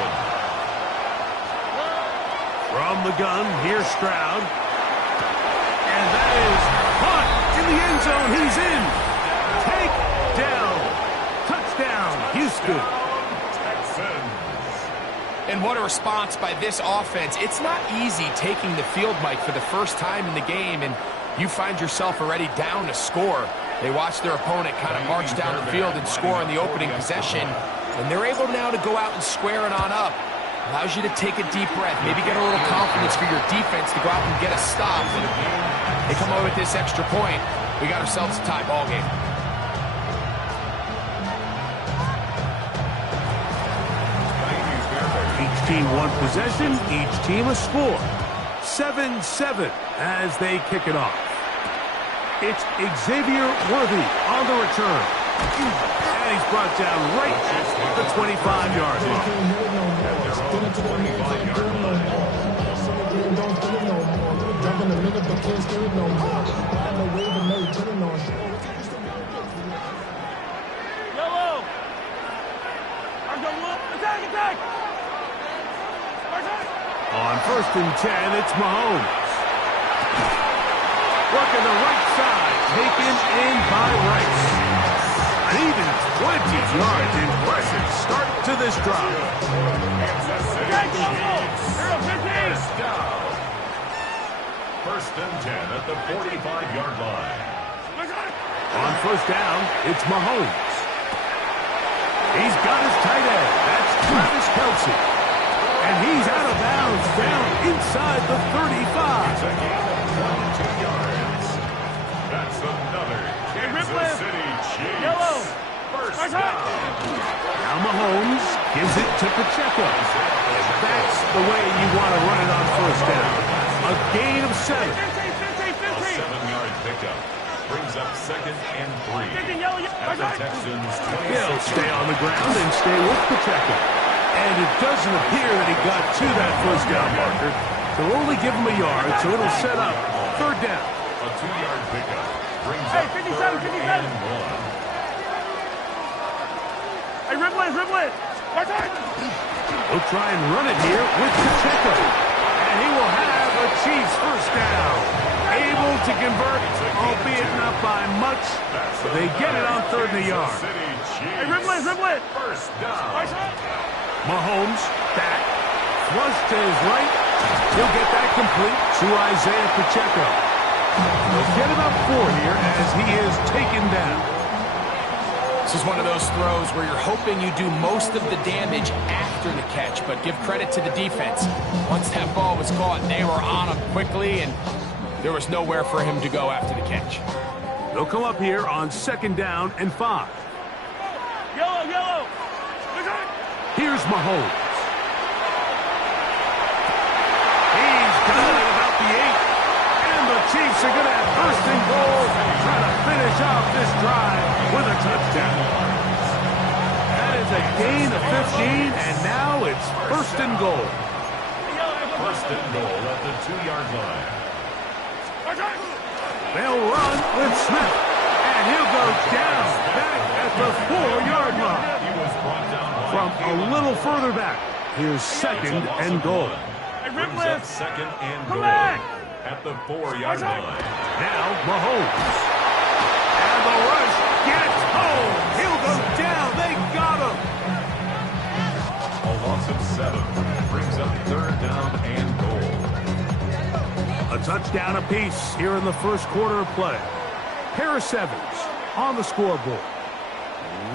From the gun, here's Stroud. And that is caught in the end zone. He's in. Take down. Touchdown, Houston. And what a response by this offense. It's not easy taking the field, Mike, for the first time in the game, and you find yourself already down to score. They watch their opponent kind of march down the field and score in the opening possession, and they're able now to go out and square it on up. Allows you to take a deep breath, maybe get a little confidence for your defense to go out and get a stop. And they come away with this extra point. We got ourselves a tie ball game. Each team one possession, each team a score. 7-7 as they kick it off. It's Xavier Worthy on the return. And he's brought down right at the 25-yard line. Yellow! Attack! On 1st and 10, it's Mahomes. Working the right side, taken in by Rice. An even 20 yards. Impressive start to this drive. First and 10 at the 45-yard line. On 1st down, it's Mahomes. He's got his tight end. That's Travis Kelce. And he's out of bounds down inside the 35. It's a gain of 22 yards. That's another Kansas City Chiefs. First down. Now Mahomes gives it to Pacheco. That's the way you want to run it on 1st down. A gain of 7. A 7-yard pickup brings up 2nd and 3. At the Texans' 26. He'll stay on the ground and stay with Pacheco. And it doesn't appear that he got to that 1st down marker. They'll only give him a yard, so it'll set up 3rd down. A 2-yard pickup brings up 3rd and 1. Hey, dribble it! He'll try and run it here with Pacheco. And he will have a Chiefs 1st down. Able to convert, albeit not by much. They get it on 3rd and a yard. Hey, dribble it! First down. Mahomes back. Flush to his right. He'll get that complete to Isaiah Pacheco. They'll get about 4 here as he is taken down. This is one of those throws where you're hoping you do most of the damage after the catch, but give credit to the defense. Once that ball was caught, they were on him quickly, and there was nowhere for him to go after the catch. They'll come up here on 2nd down and 5. Yellow! Here's Mahomes. He's got it about the 8. And the Chiefs are going to have 1st and goal. Try to finish off this drive with a touchdown. That is a gain of 15, and now it's 1st and goal. 1st and goal at the 2-yard line. They'll run with Smith. And he'll go down back at the 4-yard line. From a little further back, here's 2nd and goal. Brings up 2nd and goal at the 4-yard line. Now Mahomes. And the rush gets home. He'll go down. They got him. A loss of 7 brings up 3rd down and goal. A touchdown apiece here in the 1st quarter of play. Harris Evans on the scoreboard.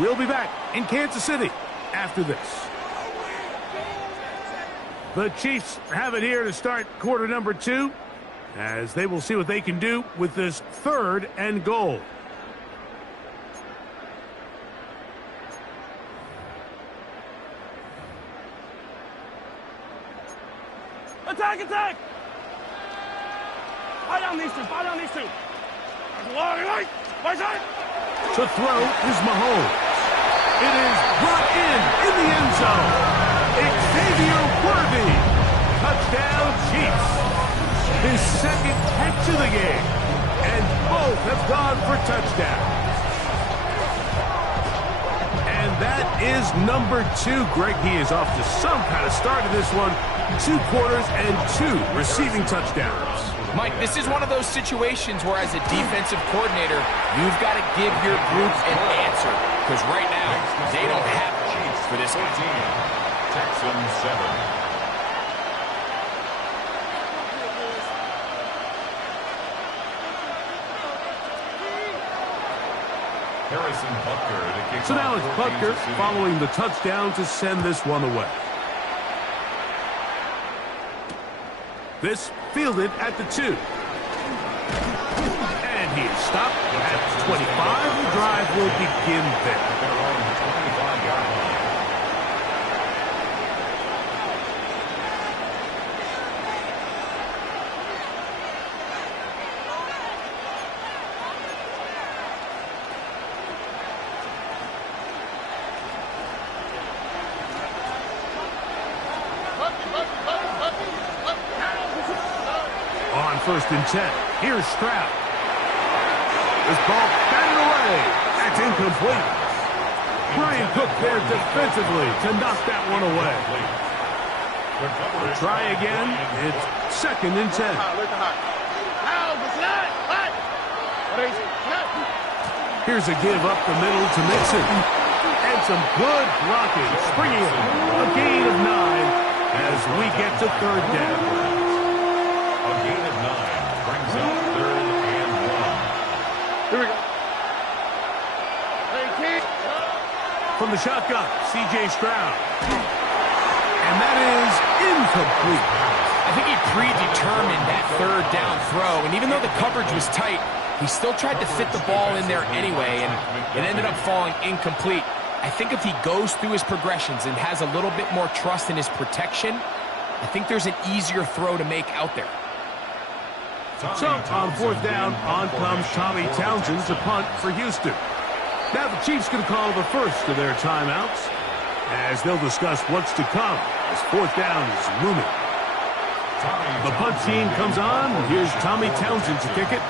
We'll be back in Kansas City after this. The Chiefs have it here to start quarter number 2, as they will see what they can do with this 3rd and goal. Attack! Fire down these two! Right side! To throw is Mahomes. It is brought in the end zone. Xavier Worthy. Touchdown Chiefs. His 2nd catch of the game. And both have gone for touchdowns. And that is number 2. Greg, he is off to some kind of start in this one. 2 quarters and 2 receiving touchdowns. Mike, this is one of those situations where as a defensive coordinator, you've got to give your group an answer. Because right now, they don't have a chance for this one. Texans 7. Harrison Butker to kick So now off it's for Butker Kansas City. following the touchdown to send this one away. This fielded at the 2. And he is stopped at 25. The drive will begin there. Their own 25-yard line. first and 10. Here's Stroud. This ball batted away. That's incomplete. Brian Cook there defensively to knock that one away. Try again. It's second and 10. Here's a give up the middle to Mixon. And some good blocking. Springing it. A gain of 9 as we get to third down. A gain of 9 brings up third and 1. Here we go. From the shotgun, C.J. Stroud. And that is incomplete. I think he predetermined that third down throw, and even though the coverage was tight, he still tried to fit the ball in there anyway, and it ended up falling incomplete. I think if he goes through his progressions and has a little bit more trust in his protection, I think there's an easier throw to make out there. So, on fourth down, on comes Tommy Townsend to punt for Houston. Now the Chiefs going to call the first of their timeouts as they'll discuss what's to come as fourth down is looming. The punt team comes on. Here's Tommy Townsend to kick it.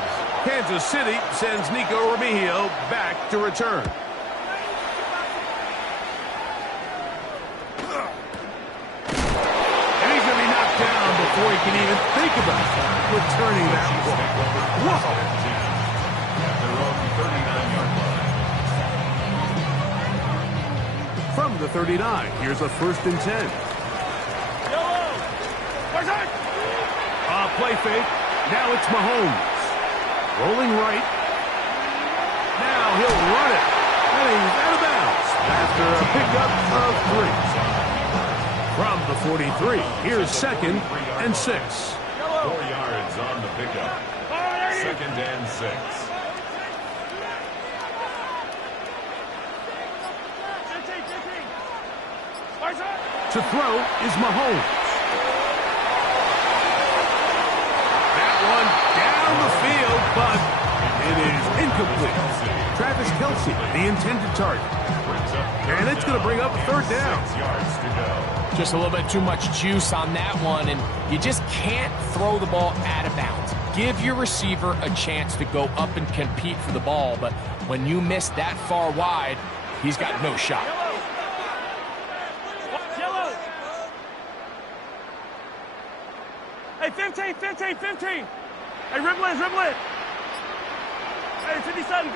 Kansas City sends Nico Remigio back to return. And he's going to be knocked down before he can even think about returning that ball. Whoa! From the 39, here's a first and 10. Play fake. Now it's Mahomes. Rolling right. Now he'll run it. And he's out of bounds after a pickup of 3. From the 43, here's second and 6. 4 yards on the pickup. Second and 6. To throw is Mahomes. That one down the field, but it is incomplete. Travis Kelce, the intended target. And it's going to bring up third down. 6 yards to go. Just a little bit too much juice on that one, and you just can't throw the ball out of bounds. Give your receiver a chance to go up and compete for the ball, but when you miss that far wide, he's got no shot. Hey, 15. Hey, dribble it. Hey, 57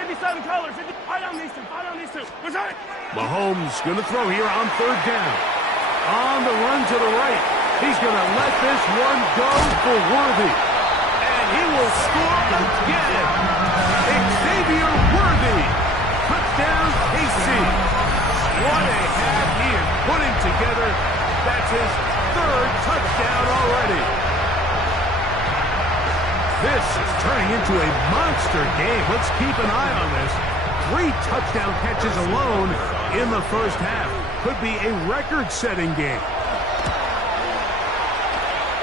color. Fight on these two. What's that? Mahomes going to throw here on third down. On the run to the right. He's going to let this one go for Worthy. And he will score again. Xavier Worthy. Touchdown, KC. What a half he is putting together. That's his third touchdown already. This is turning into a monster game. Let's keep an eye on this. 3 touchdown catches alone in the first half. Could be a record-setting game.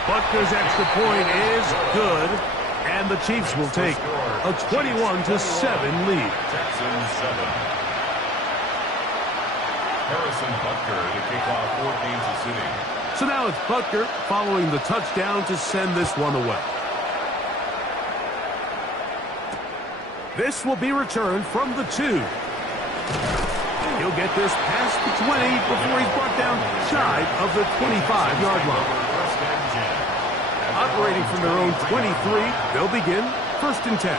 Butker's extra point is good, and the Chiefs will take a 21-7 lead. Texans 7. Harrison Butker to kick off for Kansas City. So now it's Butker following the touchdown to send this one away. This will be returned from the 2. He'll get this past the 20 before he's brought down shy of the 25-yard line. Operating from their own 23, they'll begin first and 10.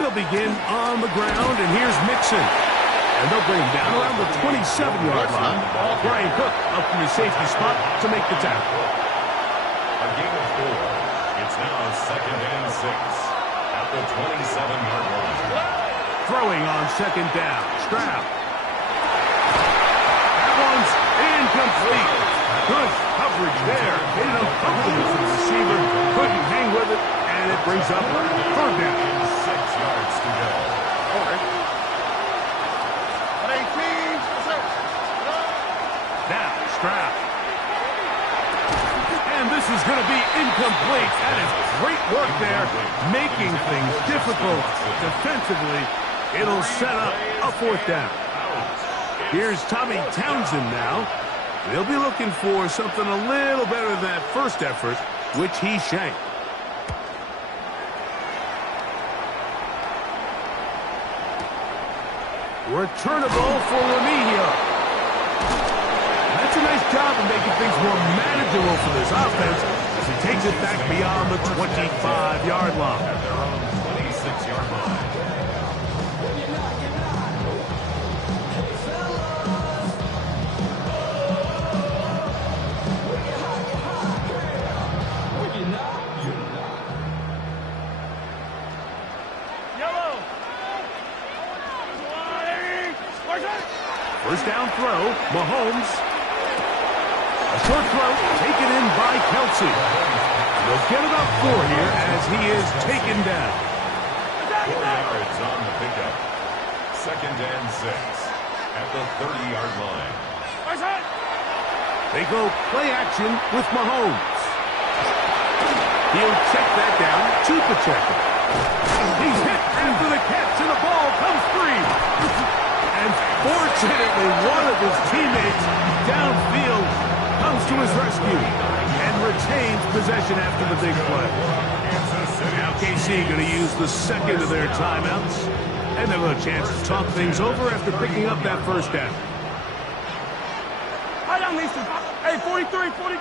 They'll begin on the ground, and here's Mixon. And they'll bring him down around the 27-yard line. Brian Cook up from his safety spot to make the tackle. A gain of 4. It's now second and 6 at the 27-yard line. Throwing on second down. Stroud. That one's incomplete. Good coverage there. Made it uncomfortable for the receiver. Couldn't hang with it, and it brings up third down. 6 yards to go. Now, Stroud. And this is going to be incomplete. That is great work there, making things difficult defensively. It'll set up a fourth down. Here's Tommy Townsend now. They'll be looking for something a little better than that first effort, which he shanked. Returnable for Remigio. That's a nice job of making things more manageable for this offense as he takes it back beyond the 25-yard line. At their own 26-yard line. First down throw, Mahomes. A short throw taken in by Kelsey. They'll get about 4 here as he is taken down. 4 yards on the pickup. 2nd and 6 at the 30-yard line. They go play action with Mahomes. He'll check that down to Pacheco. He's hit after the catch and the ball comes free. And fortunately, one of his teammates downfield comes to his rescue and retains possession after the big play. Now KC going to use the second of their timeouts, and they'll have a chance to talk things over after picking up that first down. Hey, 43, 40.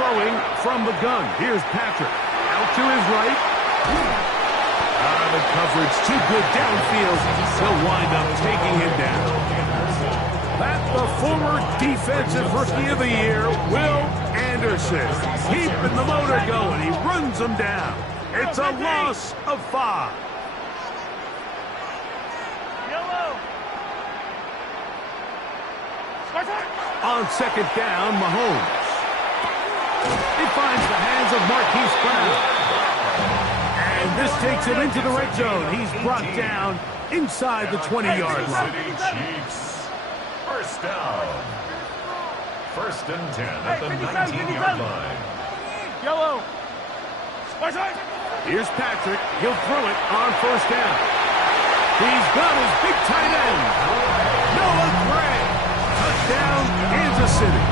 Throwing from the gun. Here's Patrick. Out to his right. The coverage too good downfield. He'll wind up taking him down. That's the former defensive rookie of the year, Will Anderson. Keeping the motor going. He runs them down. It's a loss of 5. On second down, Mahomes. He finds the hands of Marquise Brown. And this takes him into the red zone. He's brought down inside the 20-yard line. Chiefs. First down. 1st and 10 at the 19-yard line. Yellow. Here's Patrick. He'll throw it on first down. He's got his big tight end. Noah Gray. Touchdown, Kansas City.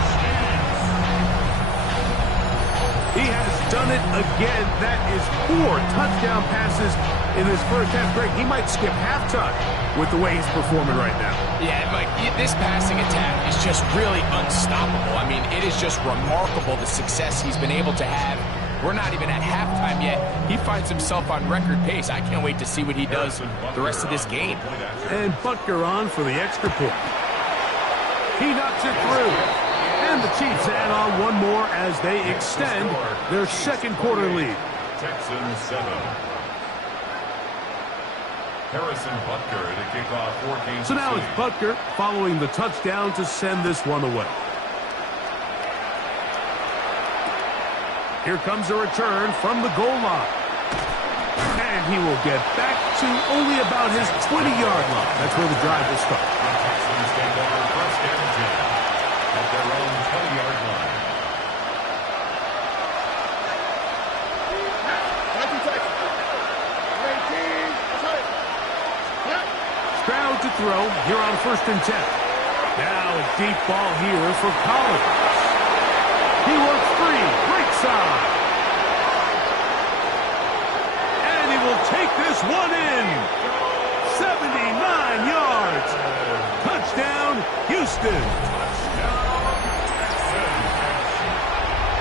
He has done it again. That is 4 touchdown passes in his first half. Greg, he might skip halftime with the way he's performing right now. Yeah, Mike, this passing attack is just really unstoppable. I mean, it is just remarkable the success he's been able to have. We're not even at halftime yet. He finds himself on record pace. I can't wait to see what he does the rest of this game. And Butker on for the extra point. He knocks it through. And the Chiefs add on one more as they extend their second quarter lead. Texans 7. Harrison Butker to kick off for Kansas So now City. it's Butker following the touchdown to send this one away. Here comes a return from the goal line. And he will get back to only about his 20-yard line. That's where the drive will start. The Texans take over 1st and 10 at their own 20-yard line. Stroud to throw here on 1st and 10. Now a deep ball here for Collins. He works free, right side. And he will take this one in. 79 yards. Touchdown, Houston.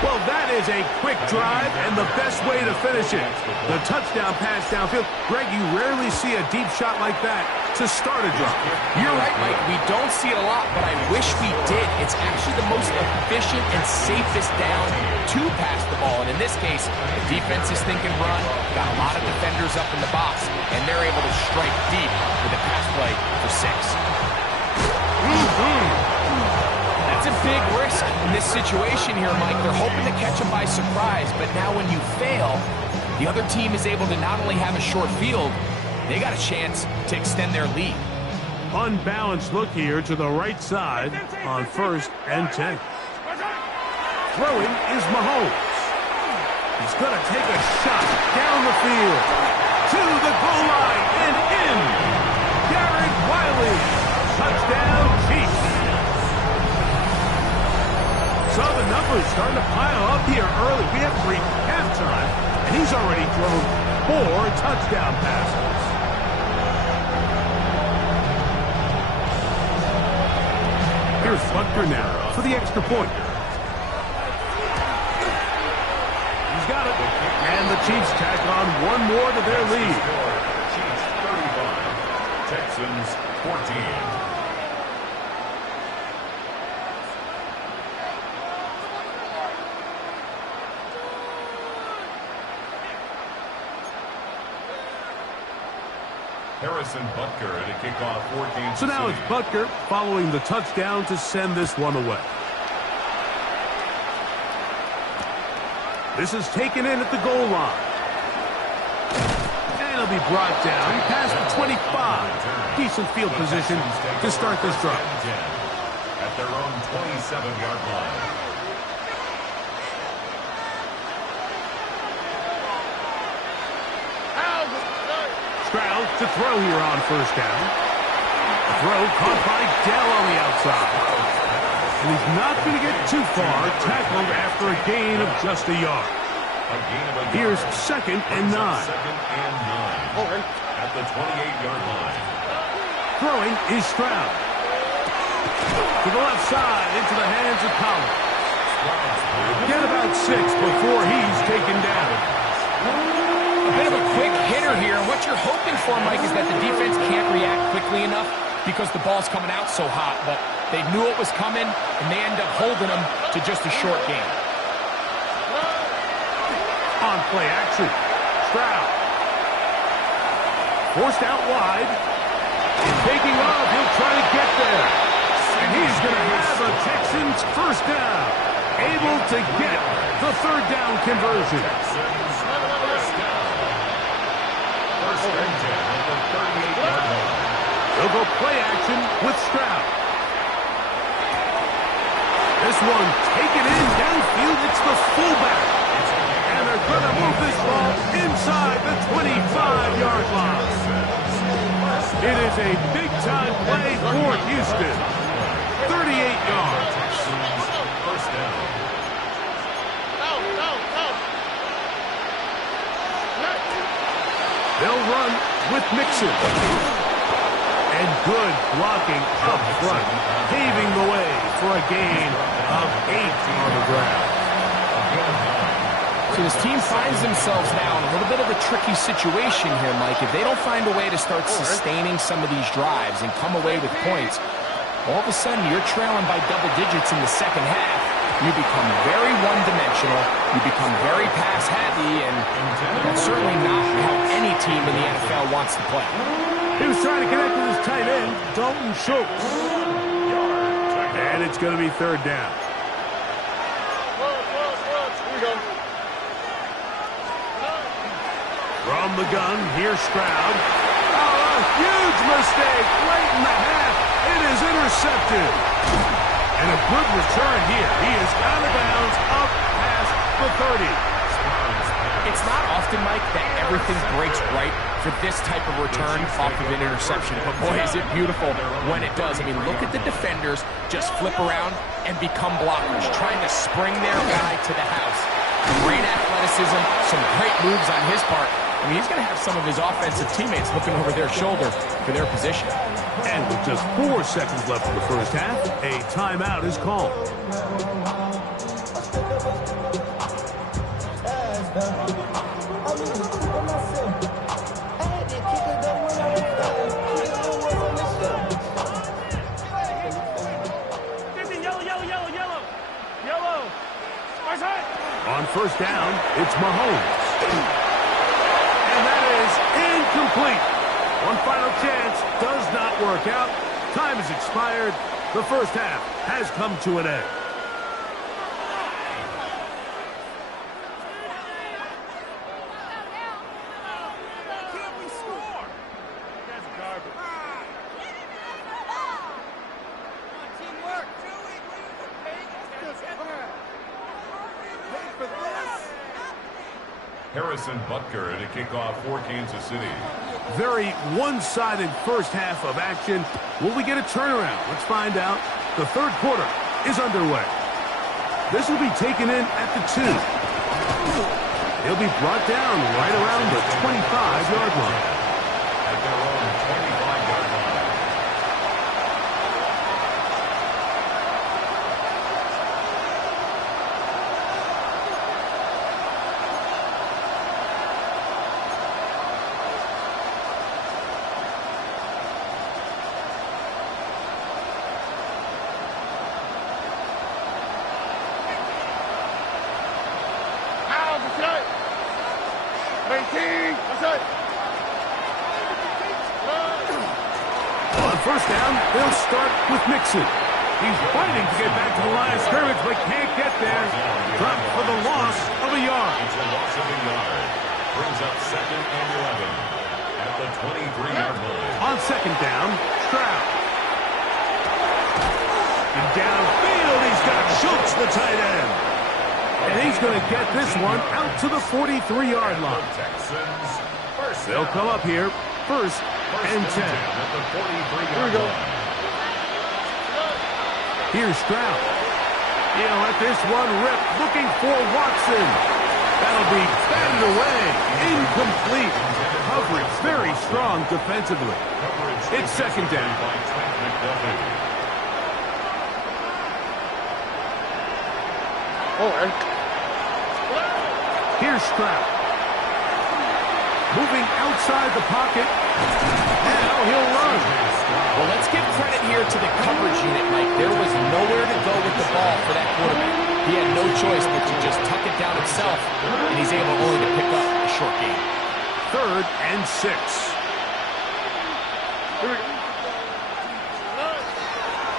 Well, that is a quick drive and the best way to finish it. The touchdown pass downfield. Greg, you rarely see a deep shot like that to start a drive. You're right, Mike. We don't see it a lot, but I wish we did. It's actually the most efficient and safest down to pass the ball. And in this case, the defense is thinking run, got a lot of defenders up in the box, and they're able to strike deep with a pass play for 6. That's a big risk in this situation here, Mike. They're hoping to catch him by surprise, but now when you fail, the other team is able to not only have a short field, they got a chance to extend their lead. Unbalanced look here to the right side on 1st and 10. Throwing is Mahomes. He's going to take a shot down the field. To the goal line and in. Garrett Wiley. Touchdown, Chiefs. So the numbers starting to pile up here early. We have reached halftime, and he's already thrown 4 touchdown passes. Here's Butker now for the extra point. He's got it. And the Chiefs tack on one more to their lead. Chiefs 35, Texans 14. Harrison Butker to kick off 14. So now it's Butker following the touchdown to send this one away. This is taken in at the goal line. And it'll be brought down past the 25. Decent field position to start this drive. At their own 27-yard line. Stroud to throw here on first down. The throw caught by Dell on the outside. And he's not going to get too far, tackled after a gain of just a yard. Here's 2nd and 9. 2nd and 9. At the 28-yard line. Throwing is Stroud. To the left side, into the hands of Collins. Get about 6 before he's taken down. A bit of a quick hitter here, and what you're hoping for, Mike, is that the defense can't react quickly enough because the ball's coming out so hot, but they knew it was coming, and they end up holding them to just a short game. On play action, Stroud. Forced out wide. Taking off, he'll try to get there. And he's going to have a Texans first down. Able to get the 3rd down conversion. First and 10 at the 38-yard line. They'll go play action with Stroud. This one taken in downfield. It's the fullback. And they're going to move this ball inside the 25-yard line. It is a big-time play for Houston. 38 yards. First down. They'll run with Mixon. And good blocking up front, paving the way for a gain of 8 on the ground. So this team finds themselves now in a little bit of a tricky situation here, Mike. If they don't find a way to start sustaining some of these drives and come away with points, all of a sudden you're trailing by double digits in the second half. You become very one-dimensional. You become very pass-heavy, and that's certainly not how any team in the NFL wants to play. He was trying to connect with his tight end, Dalton Schultz. And it's going to be 3rd down. From the gun, here's Stroud. Oh, a huge mistake late in the half. It is intercepted. And a good return here. He is out of bounds up past the 30. It's not often, Mike, that everything breaks right for this type of return off of an interception. But boy, is it beautiful when it does. I mean, look at the defenders just flip around and become blockers, trying to spring their guy to the house. Great athleticism, some great moves on his part. I mean, he's going to have some of his offensive teammates looking over their shoulder for their position. And with just 4 seconds left in the first half, a timeout is called. On first down, it's Mahomes. And that is incomplete. One final chance does not work out. Time has expired. The first half has come to an end. Harrison Butker to kick off for Kansas City. Very one-sided first half of action. Will we get a turnaround? Let's find out. The third quarter is underway. This will be taken in at the 2. He'll be brought down right around the 25-yard line. At their own 25-yard line. On first down, they'll start with Mixon. He's fighting to get back to the line of scrimmage, but can't get there. Dropped for the loss of a yard. It's a loss of a yard. Brings up 2nd and 11 at the 23-yard line. On second down, Stroud. And downfield, he's got Schultz, the tight end. And he's going to get this one out to the 43-yard line. Texans, first They'll come up here, first and 10. At the 43-yard line. Here's Stroud. He'll let this one rip, looking for Watson. That'll be batted away, incomplete. Coverage very strong defensively. It's second down. Here's Stroud. Moving outside the pocket. Now he'll run. Well, let's give credit here to the coverage unit, Mike. There was nowhere to go with the ball for that quarterback. He had no choice but to just tuck it down himself, and he's able only to pick up a short gain. 3rd and 6.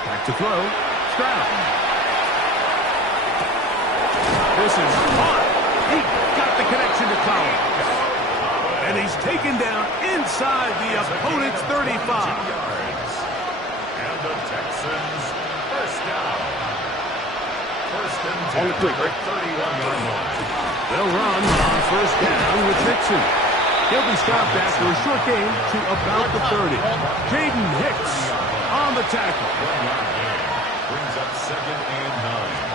Back to throw. Stroud. This is hot. He got the connection to Collins. And he's taken down inside the opponent's 35. And the Texans, first down. First and 10 at the 31-yard line. They'll run on first down with Mixon. He'll be stopped after a short gain to about the 30. Jaden Hicks on the tackle. Brings up 2nd and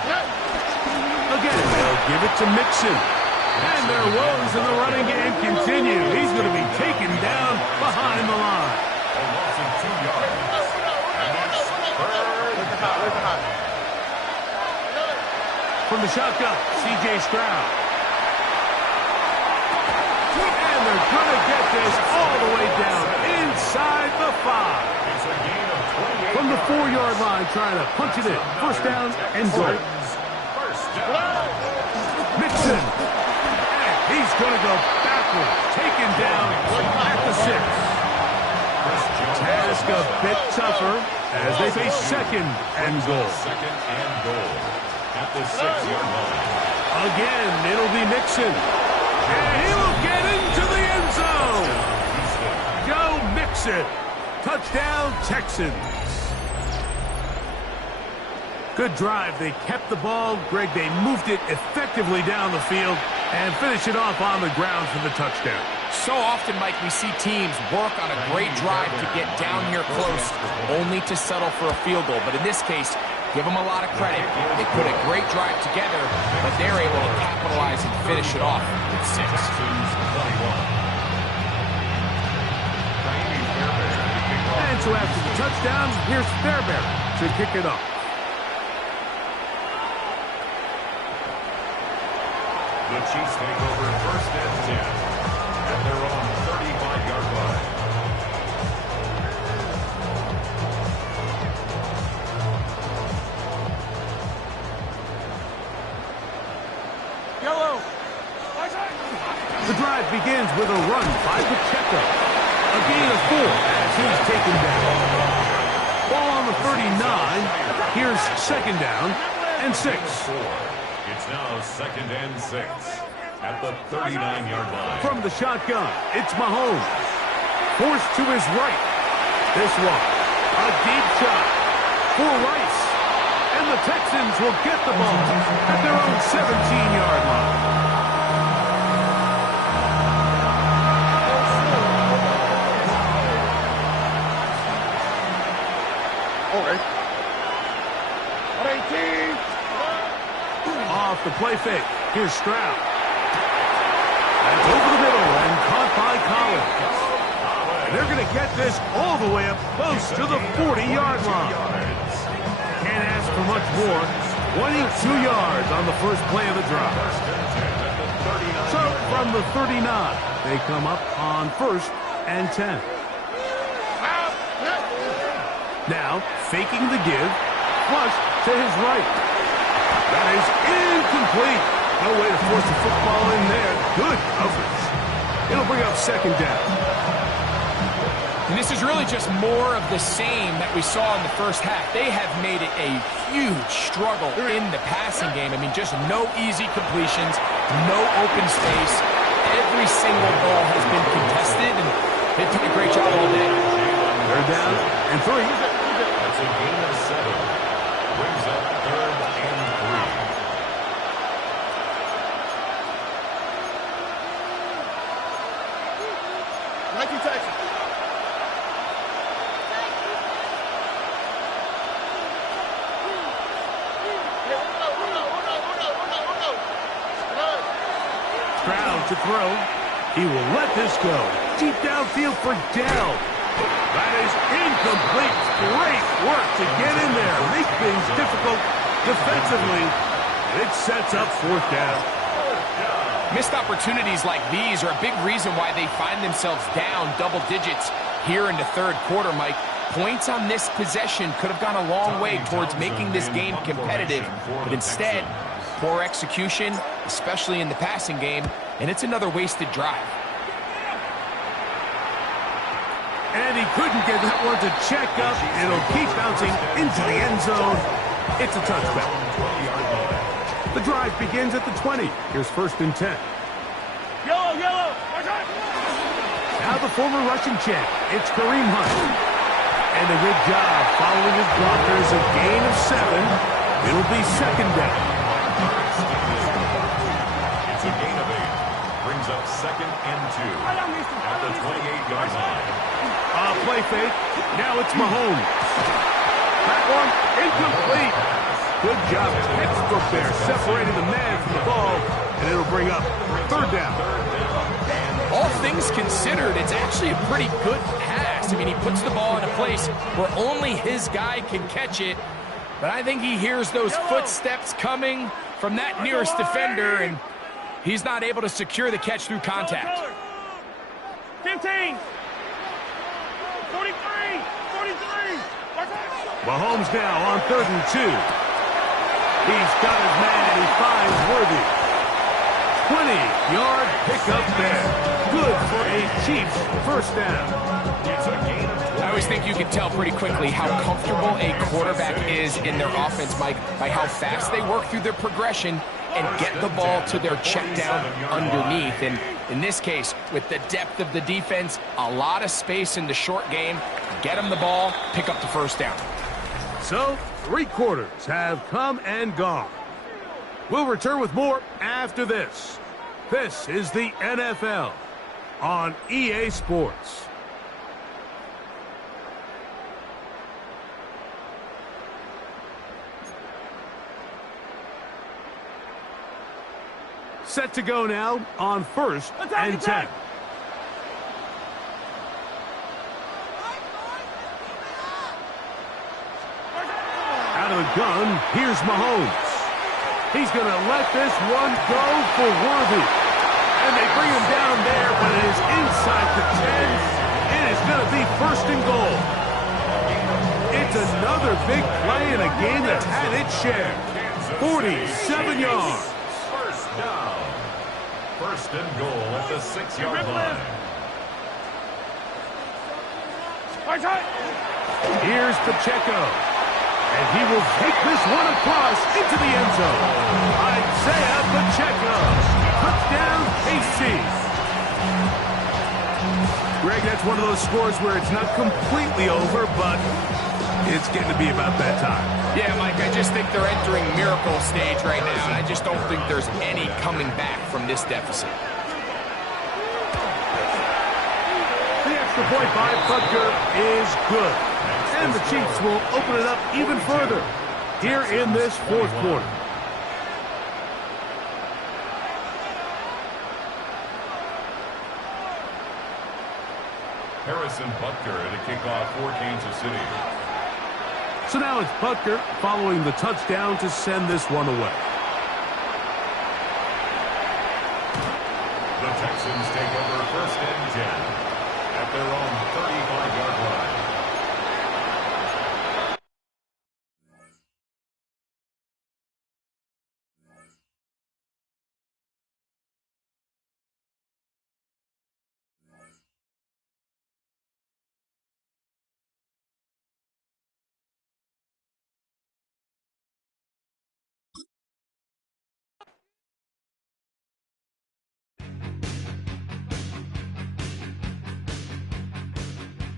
9. Again, they'll give it to Mixon. And their woes in the running game continue. He's going to be taken down behind the line. A loss of 2 yards. And it's third down. From the shotgun, C.J. Stroud. And they're going to get this all the way down inside the 5. It's a gain of 28. From the 4-yard line, trying to punch it in. First down and goal. First down. Mixon. And he's going to go backwards. Taken down at the 6. Task a bit tougher as they face second and goal. Second and goal at the 6-yard line. Again, it'll be Mixon. And he'll get into the end zone. Go Mixon. Touchdown, Texans. Good drive. They kept the ball. Greg, they moved it effectively down the field and finished it off on the ground for the touchdown. So often, Mike, we see teams work on a great drive to get down here close, only to settle for a field goal. But in this case, give them a lot of credit. They put a great drive together, but they're able to capitalize and finish it off with 6. And so after the touchdown, here's Fairbairn to kick it off. The Chiefs take over first and 10 at their own 35-yard line. Yellow. The drive begins with a run by Pacheco. A gain of 4 as he's taken down. Ball on the 39. Here's second down and 6. It's now 2nd and 6 at the 39-yard line. From the shotgun, it's Mahomes. Forced to his right. This one, a deep shot for Rice. And the Texans will get the ball at their own 17-yard line. fake. Here's Stroud. That's over the middle and caught by Collins. And they're going to get this all the way up close to the 40-yard line. Can't ask for much more. 22 yards on the first play of the drive. So from the 39, they come up on 1st and 10. Now, faking the give, flush to his right. That is incomplete. No way to force the football in there. Good coverage. It'll bring up 2nd down. And this is really just more of the same that we saw in the first half. They have made it a huge struggle in the passing game. I mean, just no easy completions, no open space. Every single ball has been contested, and they've done a great job all day. They're down and 3. That's a gain of 7. Brings up 3rd and 3. Nike Texas. Stroud to throw. He will let this go. Deep downfield for Dell. That is incomplete. Great work to get in there. Make things difficult defensively. It sets up 4th down. Missed opportunities like these are a big reason why they find themselves down double digits here in the 3rd quarter, Mike. Points on this possession could have gone a long way towards making this game competitive, but instead, poor execution, especially in the passing game, and it's another wasted drive. And he couldn't get that one to check up. It'll keep bouncing into the end zone. It's a touchback. The drive begins at the 20. Here's 1st and 10. Yellow, yellow. Now the former Russian champ. It's Kareem Hunt. And a good job following his blockers. A gain of 7. It'll be 2nd down. It's a gain of 8. Brings up 2nd and 2 at the 28-yard line. Play fake. Now it's Mahomes. That one incomplete. Good job. Textbook there. Separating the man from the ball. And it'll bring up 3rd down. All things considered, it's actually a pretty good pass. I mean, he puts the ball in a place where only his guy can catch it. But I think he hears those footsteps coming from that nearest defender, and he's not able to secure the catch through contact. 15. 43. 43. Mahomes now on 3rd and 2. He's got his man. He finds Worthy. 20-yard pickup there. Good for a Chiefs 1st down. I always think you can tell pretty quickly how comfortable a quarterback is in their offense, Mike, by how fast they work through their progression and get the ball to their check down underneath. And in this case, with the depth of the defense, a lot of space in the short game, get them the ball, pick up the 1st down. So, 3 quarters have come and gone. We'll return with more after this. This is the NFL on EA Sports. Set to go now on 1st and 10. Out of the gun, here's Mahomes. He's going to let this one go for Worthy. And they bring him down there, but it is inside the 10. It is going to be 1st and goal. It's another big play in a game that had its share. 47 yards. 1st and goal at the 6-yard line. Here's Pacheco. And he will take this one across into the end zone. Isaiah Pacheco. Touchdown, KC. Greg, that's one of those scores where it's not completely over, but it's getting to be about that time. Yeah, Mike, I just think they're entering miracle stage right now, and I just don't think there's any coming back from this deficit. The extra point by Butker is good. And the Chiefs will open it up even further here in this 4th quarter. Harrison Butker to kick off for Kansas City. So now it's Butker following the touchdown to send this one away. The Texans take over 1st and 10 at their own 35-yard line.